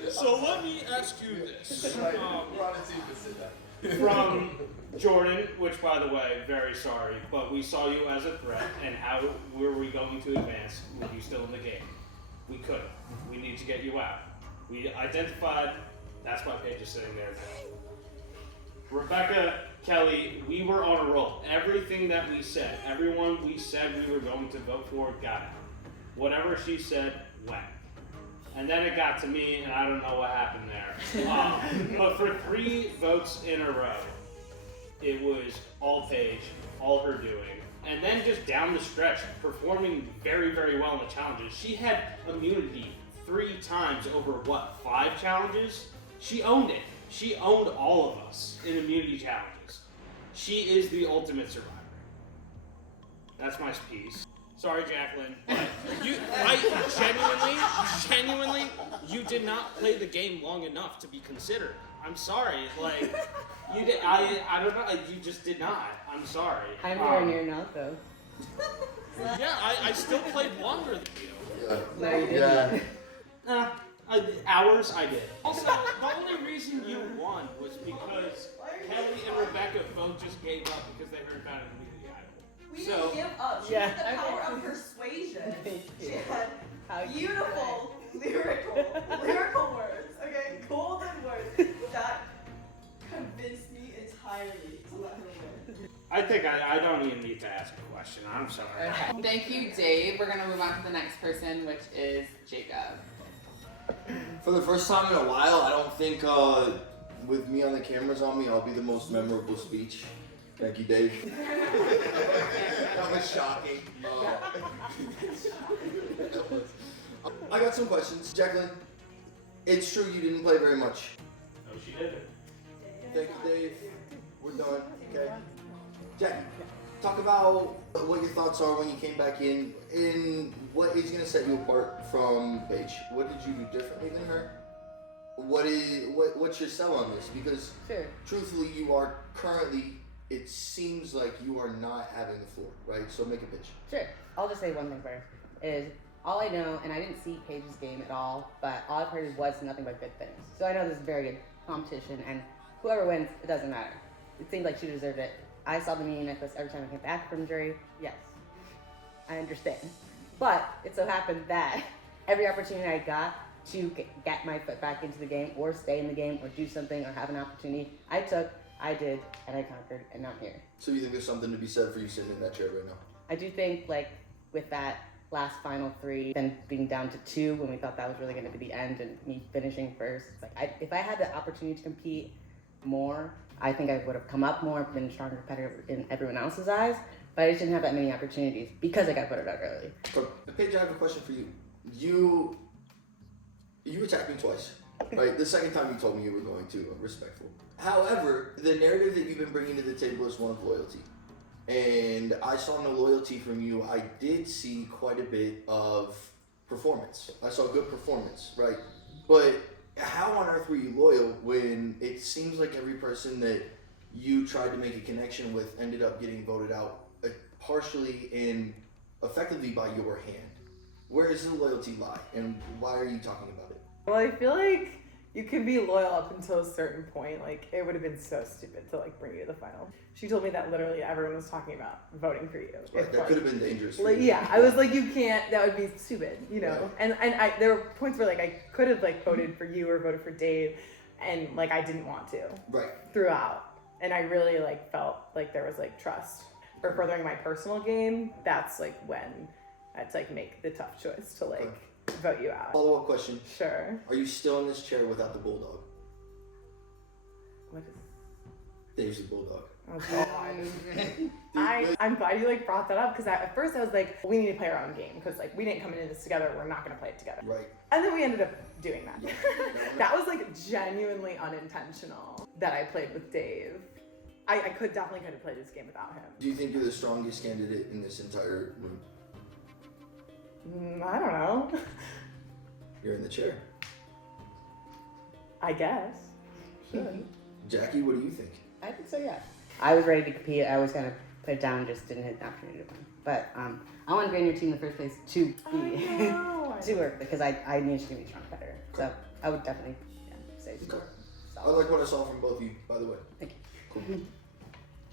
So let me ask you this. From Jordan, which by the way, very sorry, but we saw you as a threat, and how were we going to advance with you still in the game? We couldn't. We need to get you out. We identified, that's why Paige is sitting there now. Rebecca, Kelly, we were on a roll. Everything that we said, everyone we said we were going to vote for got out. Whatever she said went. And then it got to me, and I don't know what happened there. But for 3 votes in a row, it was all Paige, all her doing. And then just down the stretch, performing very, very well in the challenges. She had immunity 3 times over, 5 challenges? She owned it. She owned all of us in immunity challenges. She is the ultimate survivor. That's my piece. Sorry, Jacqueline, but genuinely, you did not play the game long enough to be considered. I'm sorry, like, you did, I don't know, you just did not. I'm sorry. I'm nowhere near not though. Yeah, I still played longer than you. Yeah. No, you didn't. Yeah. Hours, I did. Also, the only reason you won was because Kelly and Rebecca both just gave up because they heard about Immunity Idol. We didn't give up. She had the power of persuasion. She had beautiful lyrical words. Okay, golden words that convinced me entirely to let her win. I think I don't even need to ask a question. I'm sorry. Okay. Thank you, Dave. We're gonna move on to the next person, which is Jacob. For the first time in a while, I don't think with me on the cameras on me, I'll be the most memorable speech. Thank you, Dave. That was shocking. I got some questions. Jacqueline, it's true you didn't play very much. No, she didn't. Thank you, Dave. We're done, okay? Jackie, talk about what your thoughts are when you came back in what is going to set you apart from Paige. What did you do differently than her? What's your sell on this? Because truthfully, you are currently, it seems like you are not having the floor, right? So make a pitch. Sure. I'll just say one thing first. Is all I know, and I didn't see Paige's game at all, but all I've heard was nothing but good things. So I know this is very good competition, and whoever wins, it doesn't matter. It seemed like she deserved it. I saw the mini necklace every time I came back from jury. Yes, I understand. But it so happened that every opportunity I got to get my foot back into the game or stay in the game or do something or have an opportunity, I took, I did, and I conquered, and now I'm here. So you think there's something to be said for you sitting in that chair right now? I do think, like, with that last final 3, then being down to 2 when we thought that was really going to be the end and me finishing first, it's like, if I had the opportunity to compete more, I think I would have come up more, been a stronger competitor in everyone else's eyes, but I just didn't have that many opportunities because I got voted out early. So, Paige, I have a question for you. You attacked me twice, right? The second time you told me you were going to, respectful. However, the narrative that you've been bringing to the table is one of loyalty. And I saw no loyalty from you. I did see quite a bit of performance. I saw good performance, right? But how on earth were you loyal when it seems like every person that you tried to make a connection with ended up getting voted out partially and effectively by your hand? Where does the loyalty lie, and why are you talking about it? Well, I feel like you can be loyal up until a certain point. Like, it would have been so stupid to, like, bring you to the final. She told me that literally everyone was talking about voting for you. Right, that could have been dangerous for like, you. yeah, I was like, you can't, that would be stupid, you know? Right. And there were points where, like, I could have, like, voted for you or voted for Dave, and, like, I didn't want to. Right. Throughout. And I really, like, felt like there was, like, trust. For furthering my personal game, that's, like, when I had to, like, make the tough choice to, like, vote you out. Follow-up question. Sure. Are you still in this chair without the bulldog? What is... Dave's the bulldog. Oh, God. I'm glad you, like, brought that up, because at first I was like, we need to play our own game, because, like, we didn't come into this together, we're not going to play it together. Right. And then we ended up doing that. That was, like, genuinely unintentional that I played with Dave. I definitely could have played this game without him. Do you think you're the strongest candidate in this entire room? I don't know. You're in the chair. I guess. Jackie, what do you think? I think so, yeah. I was ready to compete. I was kind of put it down, just didn't hit the opportunity to win. But I wanted to be on your team in the first place to be to work because I knew she could be a strong competitor. So I would definitely say she's I like what I saw from both of you, by the way. Thank you. Cool.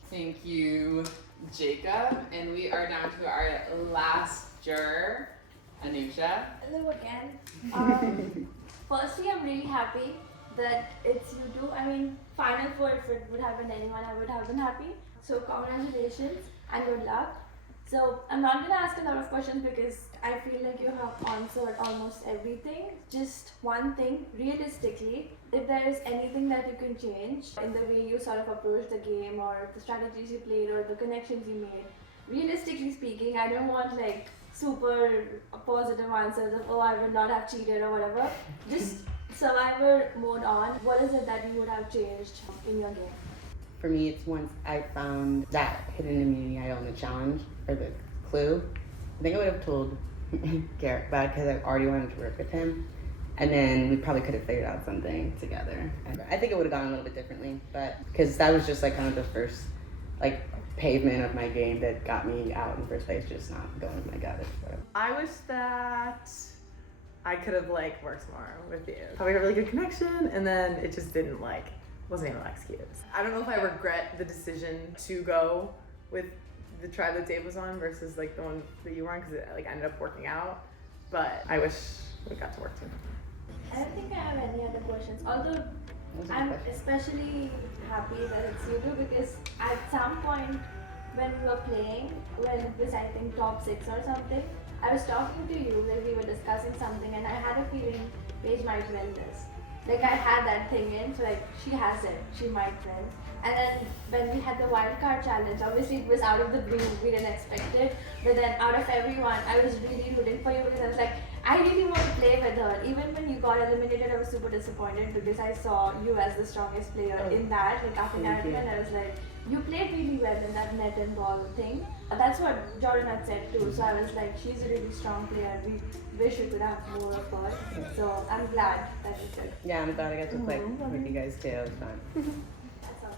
Thank you, Jacob. And we are down to our last juror, Anusha. Hello again. Firstly, I'm really happy that it's you two. I mean, Final Four, if it would have been anyone, I would have been happy. So congratulations and good luck. So I'm not gonna ask a lot of questions because I feel like you have answered almost everything. Just one thing, realistically, if there is anything that you can change in the way you sort of approach the game or the strategies you played or the connections you made, realistically speaking, I don't want like super positive answers of, oh, I would not have cheated or whatever. Just Survivor mode on, what is it that you would have changed in your game? For me, it's once I found that hidden immunity idol in the challenge, or the clue. I think I would have told Garrett about it because I already wanted to work with him. And then we probably could have figured out something together. And I think it would have gone a little bit differently, but because that was just like kind of the first like pavement of my game that got me out in the first place, just not going with my gut. I wish that I could have like worked more with you. Probably a really good connection, and then it just didn't like, wasn't even an excuse. I don't know if I regret the decision to go with the tribe that Dave was on versus like the one that you were on because it like ended up working out, but I wish we got to work too. I don't think I have any other questions, although I'm especially happy that it's you two because at some point when we were playing, when it was I think top 6 or something, I was talking to you, like we were discussing something and I had a feeling Paige might win this. Like I had that thing in, so like she has it, she might win. And then when we had the wildcard challenge, obviously it was out of the blue, we didn't expect it. But then out of everyone, I was really rooting for you because I was like, I really want to play with her. Even when you got eliminated, I was super disappointed because I saw you as the strongest player in that, like after narrative, and I was like, you played really well in that net and ball thing. That's what Jordan had said too. So I was like, she's a really strong player. We wish we could have more of her. So I'm glad that you did. Yeah, I'm glad I got to play with you guys too. It was fun. That's all.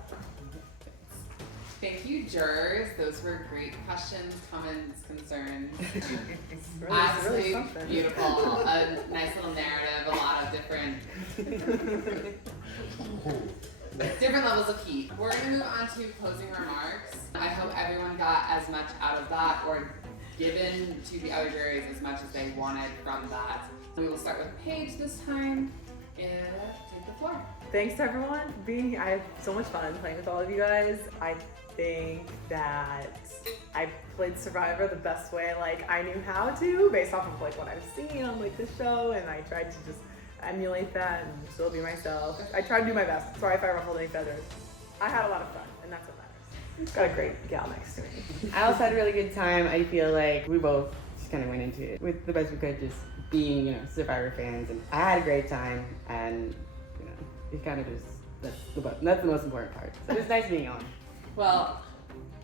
Thank you, jurors. Those were great questions, comments, concerns. Really Absolutely something. beautiful. A nice little narrative, a lot of different levels of heat. We're going to move on to closing remarks. I hope everyone got as much out of that or given to the other juries as much as they wanted from that. We will start with Paige this time and take the floor. Thanks to everyone being here. I had so much fun playing with all of you guys. I think that I played Survivor the best way like I knew how to, based off of like what I've seen on like the show, and I tried to just emulate that and still be myself. I tried to do my best. Sorry if I ruffled any feathers. I had a lot of fun, and that's what matters. Got a great gal next to me. I also had a really good time. I feel like we both just kind of went into it with the best we could, just being, you know, Survivor fans, and I had a great time, and you know, it kind of just that's the most important part. So it was nice being on. Well,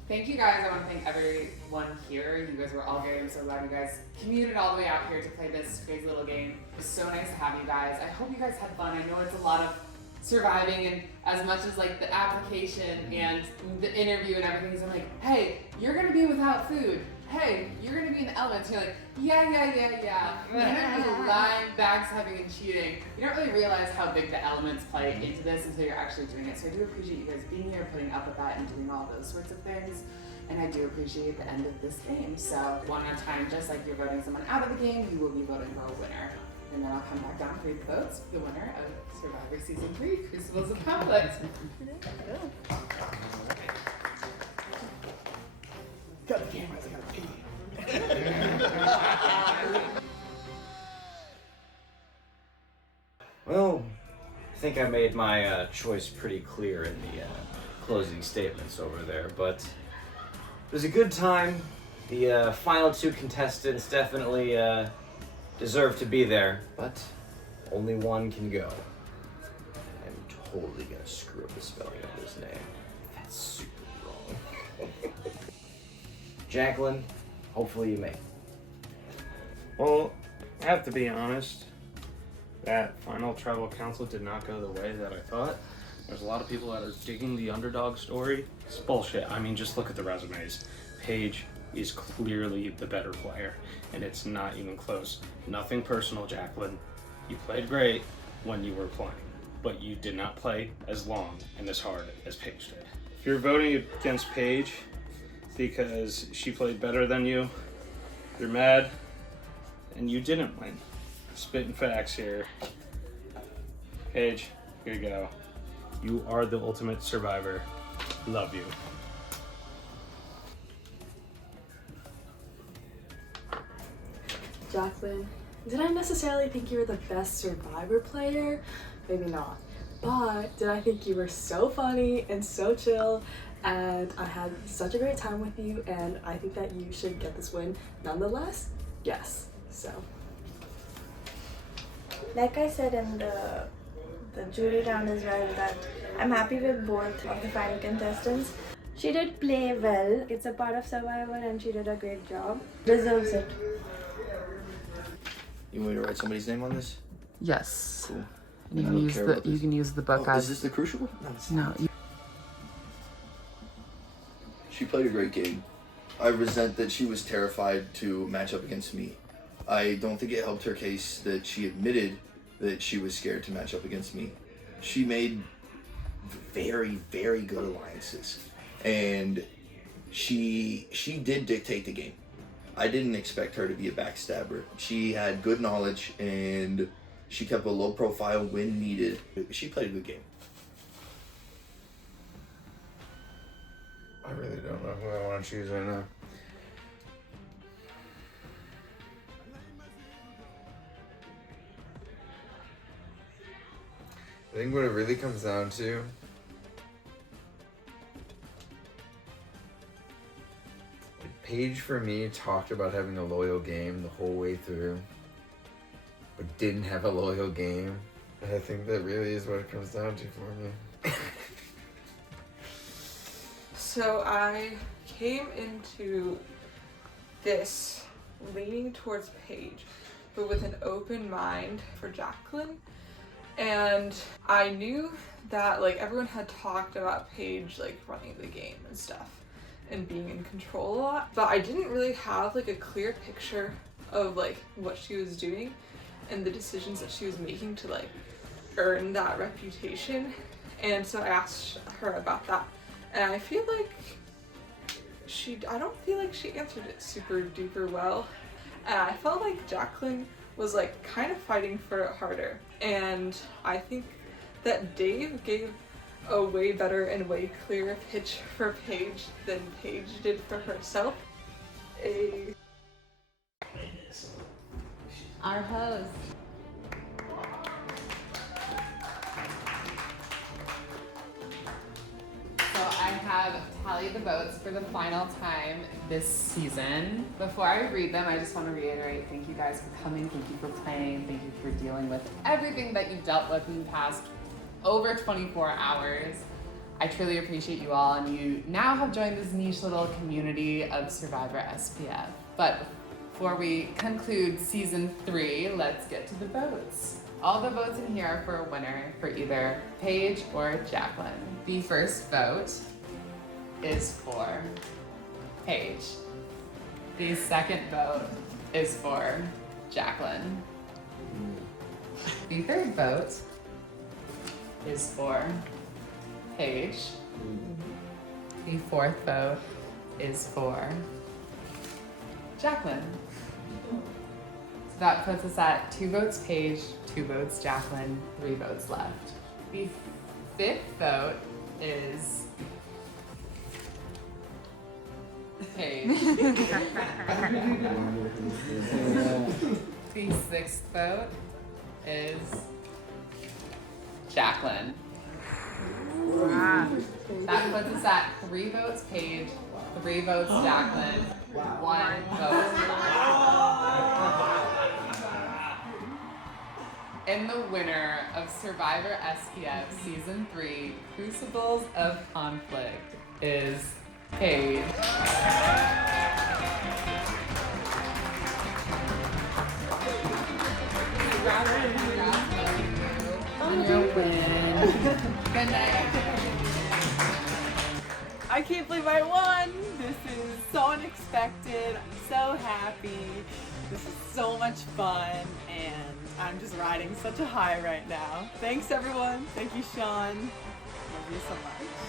thank you guys. I want to thank everyone here. You guys were all good. I'm so glad you guys commuted all the way out here to play this crazy little game. It was so nice to have you guys. I hope you guys had fun. I know it's a lot of surviving, and as much as like the application and the interview and everything, so I'm like, hey, you're gonna be without food. Hey, you're gonna be in the elements. You're like, yeah. You're gonna be lying, backstabbing, and cheating. You don't really realize how big the elements play into this until you're actually doing it. So I do appreciate you guys being here, putting up with that, and doing all those sorts of things. And I do appreciate the end of this game. So one more time, just like you're voting someone out of the game, you will be voting for a winner. And then I'll come back down for your votes for the winner of Survivor Season 3, Crucibles of Conflict. Got the cameras, I gotta pee. Well, I think I made my choice pretty clear in the closing statements over there, but it was a good time. The final 2 contestants definitely deserve to be there, but only one can go. I'm totally gonna screw up the spelling of his name. That's super wrong. Jacqueline, hopefully you make it. Well, I have to be honest. That final tribal council did not go the way that I thought. There's a lot of people that are digging the underdog story. It's bullshit. I mean, just look at the resumes. Paige is clearly the better player, and it's not even close. Nothing personal, Jacqueline. You played great when you were playing, but you did not play as long and as hard as Paige did. If you're voting against Paige because she played better than you, you're mad, and you didn't win. Spitting facts here. Paige, here you go. You are the ultimate survivor. Love you. Jacqueline, did I necessarily think you were the best Survivor player? Maybe not. But did I think you were so funny and so chill, and I had such a great time with you, and I think that you should get this win nonetheless? Yes. So. Like I said in the jury round as well, that I'm happy with both of the final contestants. She did play well. It's a part of Survivor and she did a great job. Deserves it. You want me to write somebody's name on this? Yes. Cool. And you can use the book as... Is this the Crucible? No. She played a great game. I resent that she was terrified to match up against me. I don't think it helped her case that she admitted that she was scared to match up against me. She made very, very good alliances. And she did dictate the game. I didn't expect her to be a backstabber. She had good knowledge and she kept a low profile when needed. She played a good game. I really don't know who I want to choose right now. I think what it really comes down to Paige, for me, talked about having a loyal game the whole way through, but didn't have a loyal game. And I think that really is what it comes down to for me. So I came into this leaning towards Paige, but with an open mind for Jacqueline. And I knew that like everyone had talked about Paige like running the game and stuff and being in control a lot, but I didn't really have like a clear picture of like what she was doing and the decisions that she was making to like earn that reputation. And so I asked her about that, and I feel like I don't feel like she answered it super duper well. And I felt like Jacqueline was like kind of fighting for it harder. And I think that Dave gave a way better and way clearer pitch for Paige than Paige did for herself. Our host. So I have tallied the votes for the final time this season. Before I read them, I just want to reiterate, thank you guys for coming, thank you for playing, thank you for dealing with everything that you've dealt with in the past over 24 hours. I truly appreciate you all, and you now have joined this niche little community of Survivor SPF. But before we conclude season 3, let's get to the votes. All the votes in here are for a winner for either Paige or Jacqueline. The first vote is for Paige. The second vote is for Jacqueline. The third vote is for Paige. The fourth vote is for Jacqueline. So that puts us at 2 votes Paige, 2 votes Jacqueline, 3 votes left. The fifth vote is Paige. The sixth vote is Jacqueline. Wow. That puts us at 3 votes Paige, 3 votes Jacqueline, 1 vote left. And the winner of Survivor SPF Season 3, Crucibles of Conflict, is Paige. On your win. Good night. I can't believe I won. This is so unexpected. I'm so happy. This is so much fun, and I'm just riding such a high right now. Thanks, everyone. Thank you, Sean. Love you so much.